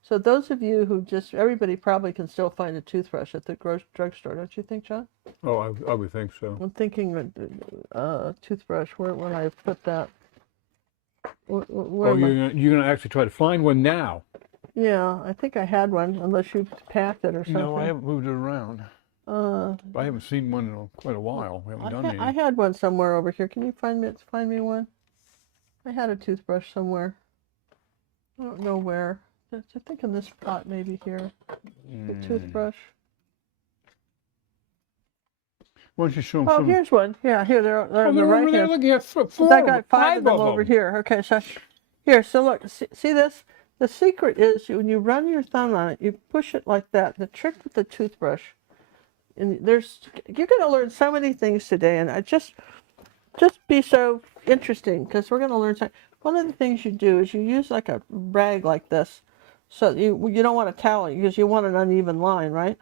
So those of you who everybody probably can still find a toothbrush at the drugstore, don't you think, John? Oh, I would think so. I'm thinking toothbrush. Where would I put that? Where you're gonna actually try to find one now? Yeah, I think I had one, unless you packed it or something. No, I haven't moved it around. I haven't seen one in quite a while. We haven't done any. I had one somewhere over here. Can you find me one? I had a toothbrush somewhere. I don't know where. I think in this pot, maybe here. The toothbrush. Why don't you show them? Oh, here's one. Yeah, here they're on the right here. hand. Looking at four. I got 5 of them over here. Okay, so here. So look, see this? The secret is when you run your thumb on it, you push it like that. The trick with the toothbrush, and you're going to learn so many things today, and I just be so interesting because we're going to learn something. One of the things you do is you use like a rag like this. So you don't want a towel because you want an uneven line, right?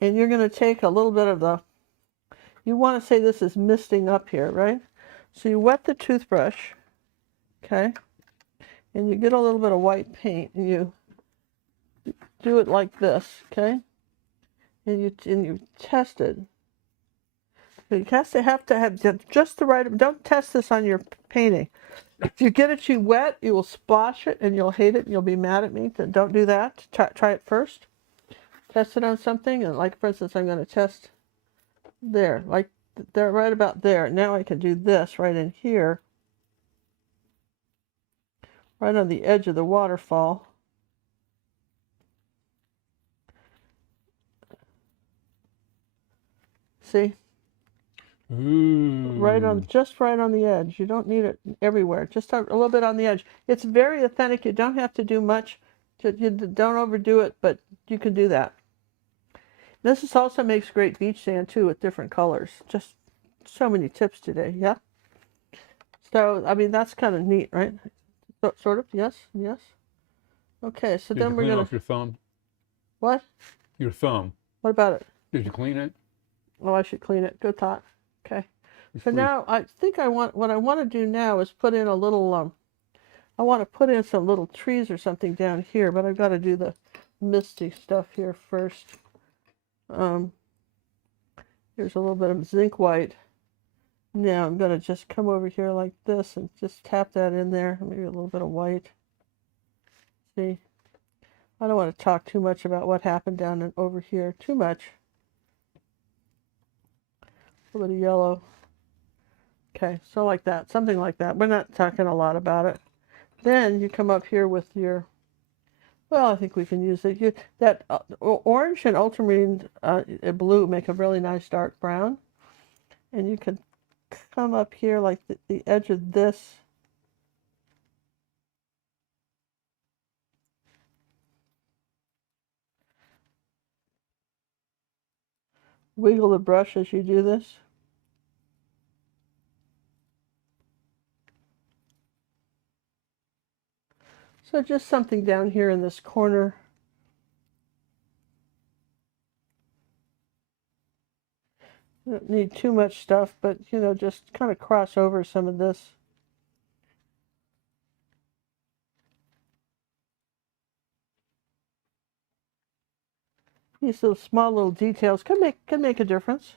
And you're going to take a little bit of you want to say this is misting up here, right? So you wet the toothbrush, okay? And you get a little bit of white paint and you do it like this, okay? And you test it. You have to have just the right. Don't test this on your painting. If you get it too wet, you will splash it and you'll hate it and you'll be mad at me. Don't do that. Try it first. Test it on something, and like for instance, I'm going to test there, like there, right about there. Now I can do this right in here, right on the edge of the waterfall. See? Ooh. Just right on the edge. You don't need it everywhere. Just a little bit on the edge. It's very authentic. You don't have to do much. You don't overdo it, but you can do that. This also makes great beach sand too with different colors. Just so many tips today, yeah? So, I mean, that's kind of neat, right? Sort of, yes, yes. Okay, so Did then you we're clean gonna, off your thumb? what? Your thumb. What about it? Did you clean it? Oh, I should clean it. Good thought. Okay. It's So pretty- now I think what I want to do now is put in a little, I want to put in some little trees or something down here, but I've got to do the misty stuff here first. Here's a little bit of zinc white. Now I'm going to just come over here like this and just tap that in there. Maybe a little bit of white. See? I don't want to talk too much about what happened down over here. Too much. A little bit of yellow. Okay, so like that. Something like that. We're not talking a lot about it. Then you come up here with your, well, I think we can use it. That orange and ultramarine blue make a really nice dark brown. And you can come up here like the edge of this. Wiggle the brush as you do this. So just something down here in this corner. You don't need too much stuff, but you know, just kind of cross over some of this. These little small little details can make a difference,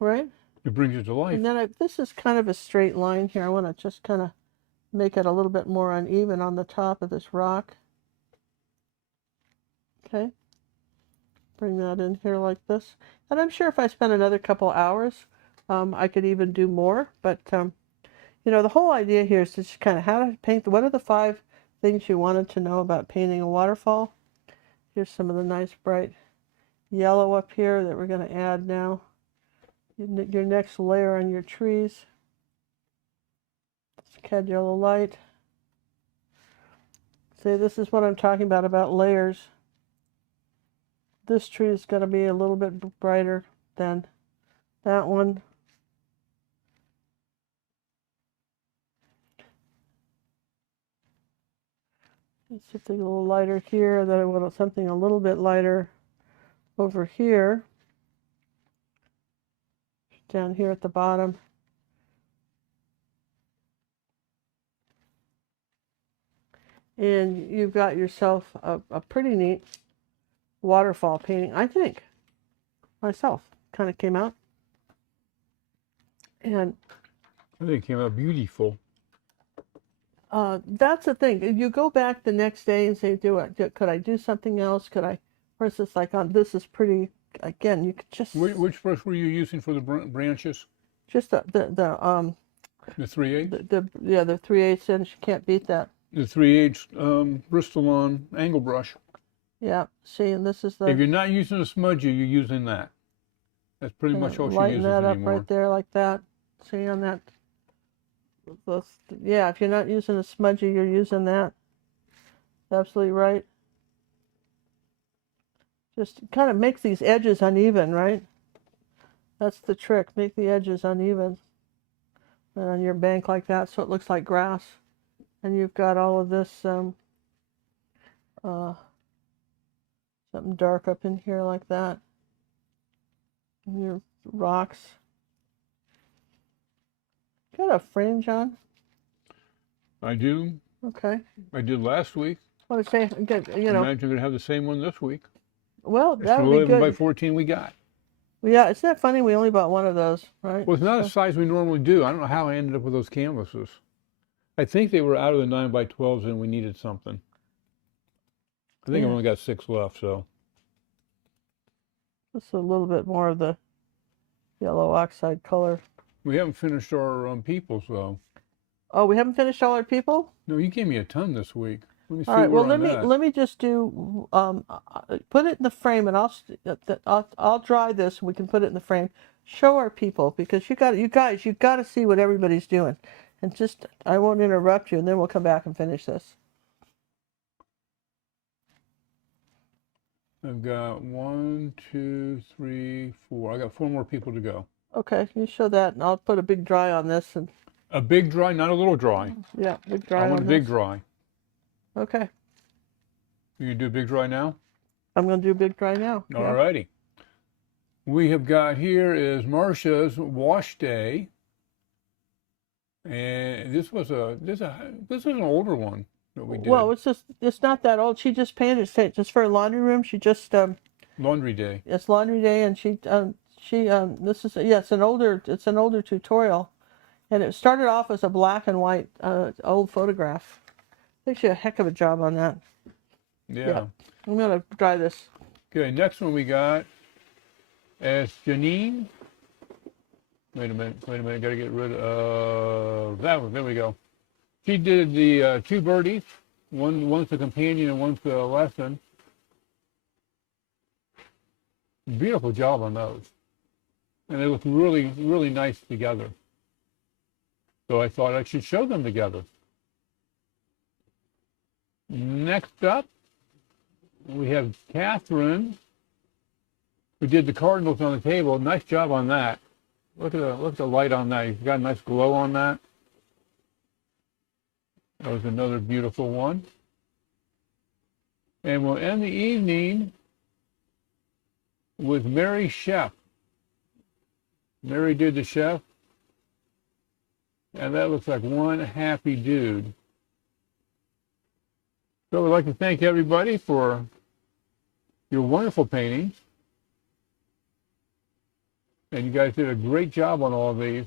right? It brings it to life. And then this is kind of a straight line here. I want to just kind of make it a little bit more uneven on the top of this rock. Okay. Bring that in here like this. And I'm sure if I spent another couple hours, I could even do more. But, you know, the whole idea here is just kind of how to paint. What are the 5 things you wanted to know about painting a waterfall? Here's some of the nice bright yellow up here that we're going to add now. Your next layer on your trees. Cad yellow light. See, this is what I'm talking about layers. This tree is going to be a little bit brighter than that one. Something a little lighter here. Then I want something a little bit lighter over here. Down here at the bottom. And you've got yourself a pretty neat waterfall painting, I think. Myself kind of came out. And I think it came out beautiful. that's the thing. You go back the next day and say, could I do something else? Could I, for instance, like on this is pretty, again, you could just... Which brush were you using for the branches? Just the 3/8? Yeah, the 3/8 inch. You can't beat that. The 3/8 Bristol-on angle brush. Yeah, see, and this is the... If you're not using a smudger, you're using that. That's pretty much all she uses lighten that up anymore. right there like that. See on that? Yeah, if you're not using a smudgy, you're using that. Absolutely right. Just kind of makes these edges uneven, right? That's the trick. Make the edges uneven. And on your bank like that, so it looks like grass. And you've got all of this something dark up in here like that. And your rocks. Got a frame, John? I do. Okay. I did last week. want to say, you know, Imagine we're gonna have the same one this week. well, It's that the would be 11 by good. 14 we got. Yeah, isn't that funny? We only bought one of those, right? Well, it's not a So, size we normally do. I don't know how I ended up with those canvases. I think they were out of the 9 by 12s and we needed something. I think I've yeah, only got 6 left, so. just a little bit more of the yellow oxide color. We haven't finished our peoples, though. Oh, we haven't finished all our people? No, you gave me a ton this week. Let me All see right, where well, on that. let me just do, put it in the frame, and I'll dry this, and we can put it in the frame. Show our people, because you guys, you got to see what everybody's doing. And just, I won't interrupt you, and then we'll come back and finish this. I've got 1, 2, 3, 4. I got 4 more people to go. Okay, you show that, and I'll put a big dry on this, and A big dry, not a little dry. yeah, big I dry want a on big this. dry. Okay, You can do a big dry now? I'm gonna do a big dry now. Yeah. All righty. We have got here is Marcia's wash day. And this was an older one that we did. Well, it's not that old. She just painted it just for a laundry room. She just Laundry day. it's laundry day, and this is yeah, it's an older tutorial, and it started off as a black and white old photograph. I think she did a heck of a job on that. Yeah. I'm gonna dry this. Okay, next one we got is Janine. Wait a minute, gotta get rid of that one. There we go. She did the 2 birdies. One's the companion and one's the lesson. Beautiful job on those. And they look really, really nice together. So I thought I should show them together. Next up, we have Catherine, who did the cardinals on the table. Nice job on that. Look at the light on that. You've got a nice glow on that. That was another beautiful one. And we'll end the evening with Mary Chef. Mary did the chef. And that looks like one happy dude. So we'd like to thank everybody for your wonderful paintings. And you guys did a great job on all of these.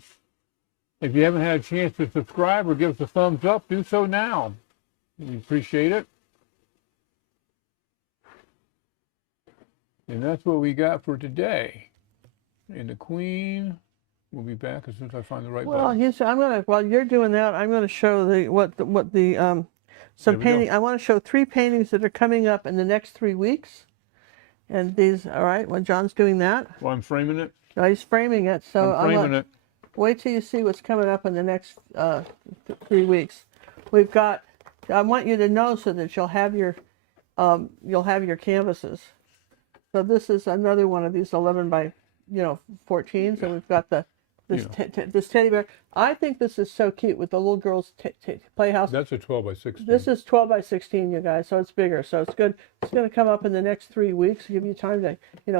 If you haven't had a chance to subscribe or give us a thumbs up, do so now. We appreciate it. And that's what we got for today. And the Queen will be back as soon as I find the right Well, button. while you're doing that, I'm gonna show some painting. I want to show 3 paintings that are coming up in the next 3 weeks. And these, all right, when John's doing that. Well, I'm framing it. No, he's framing it, so I'm framing it. Wait till you see what's coming up in the next 3 weeks. We've got. I want you to know so that you'll have your canvases. So this is another one of these 11 by 14. So we've got this teddy bear. I think this is so cute with the little girls' playhouse. That's a 12 by 16. This is 12 by 16, you guys, so it's bigger. So it's good. It's going to come up in the next 3 weeks. Give you time to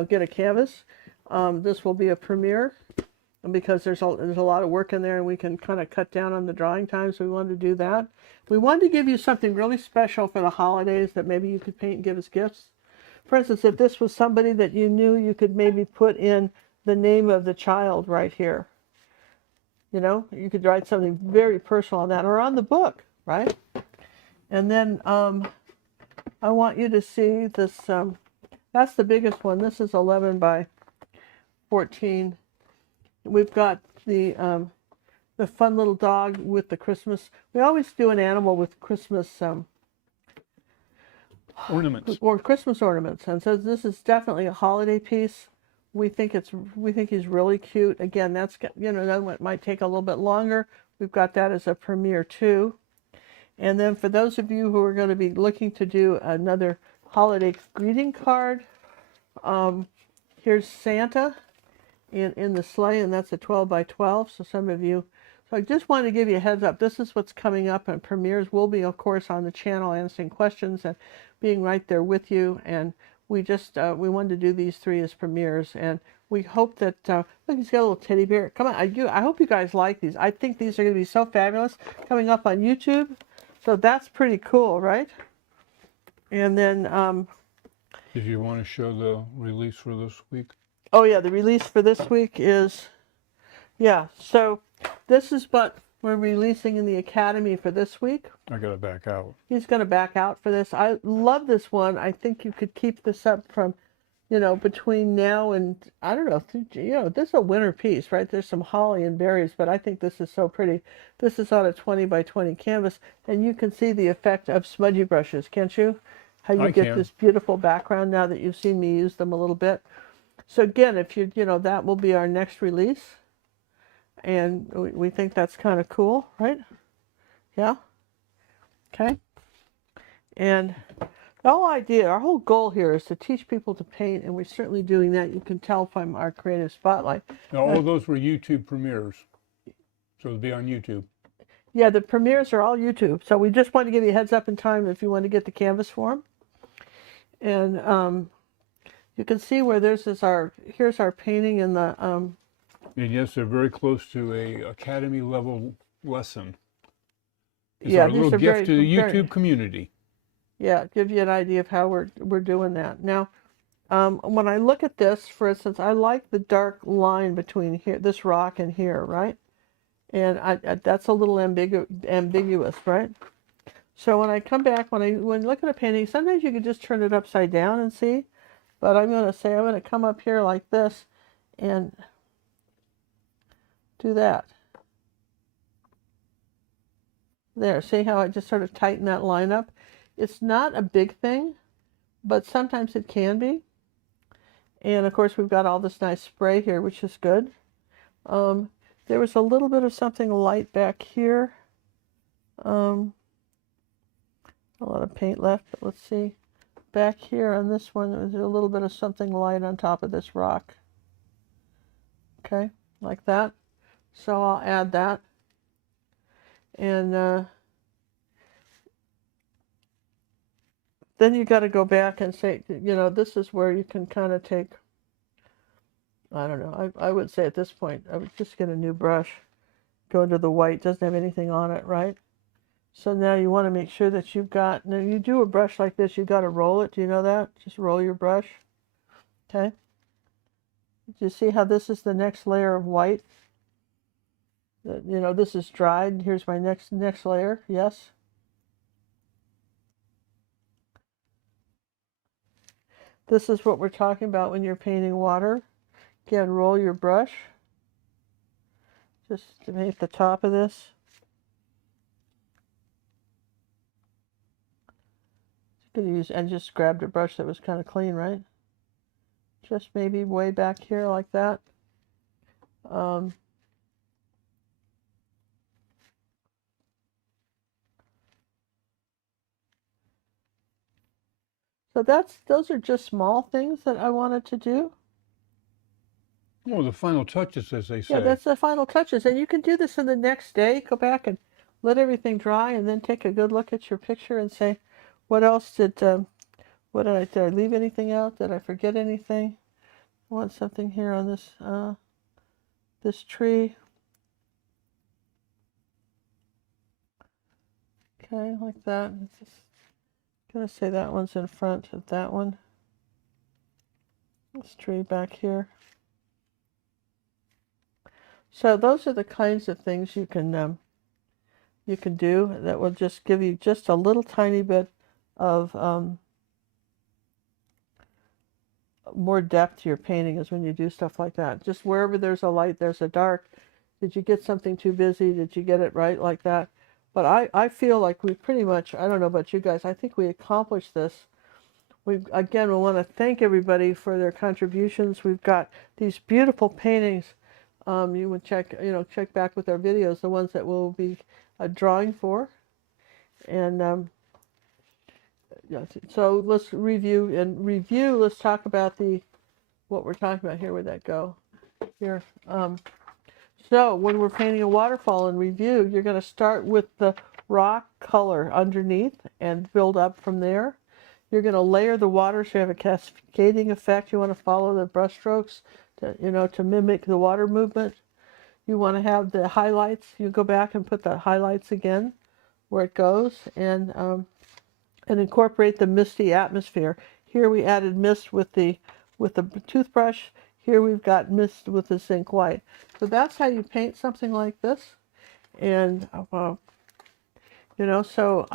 get a canvas. This will be a premiere because there's a lot of work in there, and we can kind of cut down on the drawing time, so we wanted to do that. We wanted to give you something really special for the holidays that maybe you could paint and give as gifts. For instance, if this was somebody that you knew, you could maybe put in the name of the child right here. You could write something very personal on that, or on the book, right? And then I want you to see this. That's the biggest one. This is 11 by 14. We've got the fun little dog with the Christmas. We always do an animal with Christmas Ornaments. or Christmas ornaments, and so this is definitely a holiday piece. We think he's really cute. Again, that one might take a little bit longer. We've got that as a premiere too. And then for those of you who are going to be looking to do another holiday greeting card, here's Santa in the sleigh, and that's a 12 by 12. So some of you, so I just wanted to give you a heads up. This is what's coming up, and premieres will be, of course, on the channel answering questions and being right there with you. And we just we wanted to do these 3 as premieres, and we hope that look, he's got a little teddy bear. Come on, I hope you guys like these. I think these are going to be so fabulous coming up on YouTube. So that's pretty cool, right? And then, Did you want to show the release for this week? oh yeah, the release for this week is, yeah, so this is what we're releasing in the Academy for this week. I got to back out. He's going to back out for this. I love this one. I think you could keep this up from, you know, between now and, I don't know, you know, this is a winter piece, right? There's some holly and berries, but I think this is so pretty. This is on a 20 by 20 canvas, and you can see the effect of smudgy brushes, can't you? How you get this beautiful background now that you've seen me use them a little bit. So again, if you know, that will be our next release. And we think that's kind of cool, right? Yeah. Okay. And the whole idea, our whole goal here is to teach people to paint, and we're certainly doing that. You can tell from our creative spotlight. Now, all those were YouTube premieres, so it'll be on YouTube. Yeah, the premieres are all YouTube. So we just want to give you a heads up in time if you want to get the canvas for them. And you can see where here's our painting in the And yes, they're very close to a Academy level lesson. It's yeah, our little gift to the YouTube community. Yeah, give you an idea of how we're doing that. Now, when I look at this, for instance, I like the dark line between here, this rock and here, right? And that's a little ambiguous, right? So when I come back, when you look at a painting, sometimes you can just turn it upside down and see. But I'm going to come up here like this and do that. There, see how I just sort of tighten that line up? It's not a big thing, but sometimes it can be. And of course, we've got all this nice spray here, which is good. There was a little bit of something light back here. A lot of paint left, but let's see. Back here on this one, there's a little bit of something light on top of this rock. Okay, like that. So I'll add that. And then you got to go back and say, you know, this is where you can kind of take, I don't know, I would say at this point, I would just get a new brush, go into the white, doesn't have anything on it, right? So now you want to make sure that you've got, now you do a brush like this, you've got to roll it. Do you know that? Just roll your brush. Okay. Do you see how this is the next layer of white? You know, this is dried. Here's my next layer. Yes. This is what we're talking about when you're painting water. Again, roll your brush. Just to make the top of this. You could use, and just grabbed a brush that was kind of clean, right? Just maybe way back here like that. So those are just small things that I wanted to do. Oh, the final touches, as they say. Yeah, that's the final touches. And you can do this in the next day. Go back and let everything dry and then take a good look at your picture and say, what else did I leave anything out? Did I forget anything? I want something here on this, this tree. Okay, like that. It's just gonna say that one's in front of that one. This tree back here. So those are the kinds of things you can do that will just give you just a little tiny bit of more depth to your painting is when you do stuff like that. Just wherever there's a light, there's a dark. Did you get something too busy? Did you get it right like that? But I feel like we pretty much, I don't know about you guys, I think we accomplished this. We want to thank everybody for their contributions. We've got these beautiful paintings. You would check back with our videos, the ones that we'll be drawing for. And yeah, so let's review. Let's talk about what we're talking about here. Where'd that go? Here. So when we're painting a waterfall in review, you're going to start with the rock color underneath and build up from there. You're going to layer the water so you have a cascading effect. You want to follow the brush strokes to mimic the water movement. You want to have the highlights. You go back and put the highlights again where it goes. And and incorporate the misty atmosphere. Here we added mist with the toothbrush. Here we've got mist with the zinc white. So that's how you paint something like this. And you know, so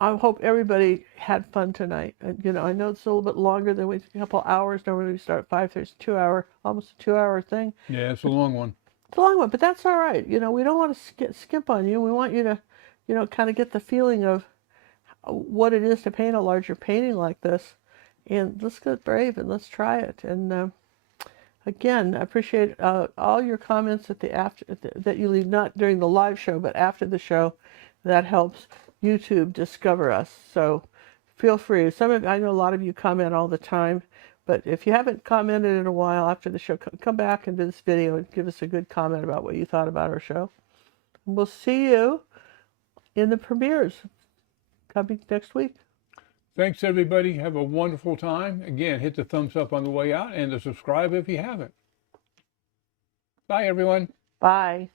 I hope everybody had fun tonight. You know, I know it's a little bit longer than a couple hours. Normally we start at 5. There's 2 hour, almost a 2 hour thing. Yeah, it's a long one. It's a long one, but that's all right. You know, we don't want to skimp on you. We want you to, you know, kind of get the feeling of what it is to paint a larger painting like this. And let's get brave and let's try it. And again, I appreciate all your comments at that you leave, not during the live show, but after the show. That helps YouTube discover us. So feel free. I know a lot of you comment all the time, but if you haven't commented in a while after the show, come back into this video and give us a good comment about what you thought about our show. And we'll see you in the premieres coming next week. Thanks, everybody. Have a wonderful time. Again, hit the thumbs up on the way out and the subscribe if you haven't. Bye, everyone. Bye.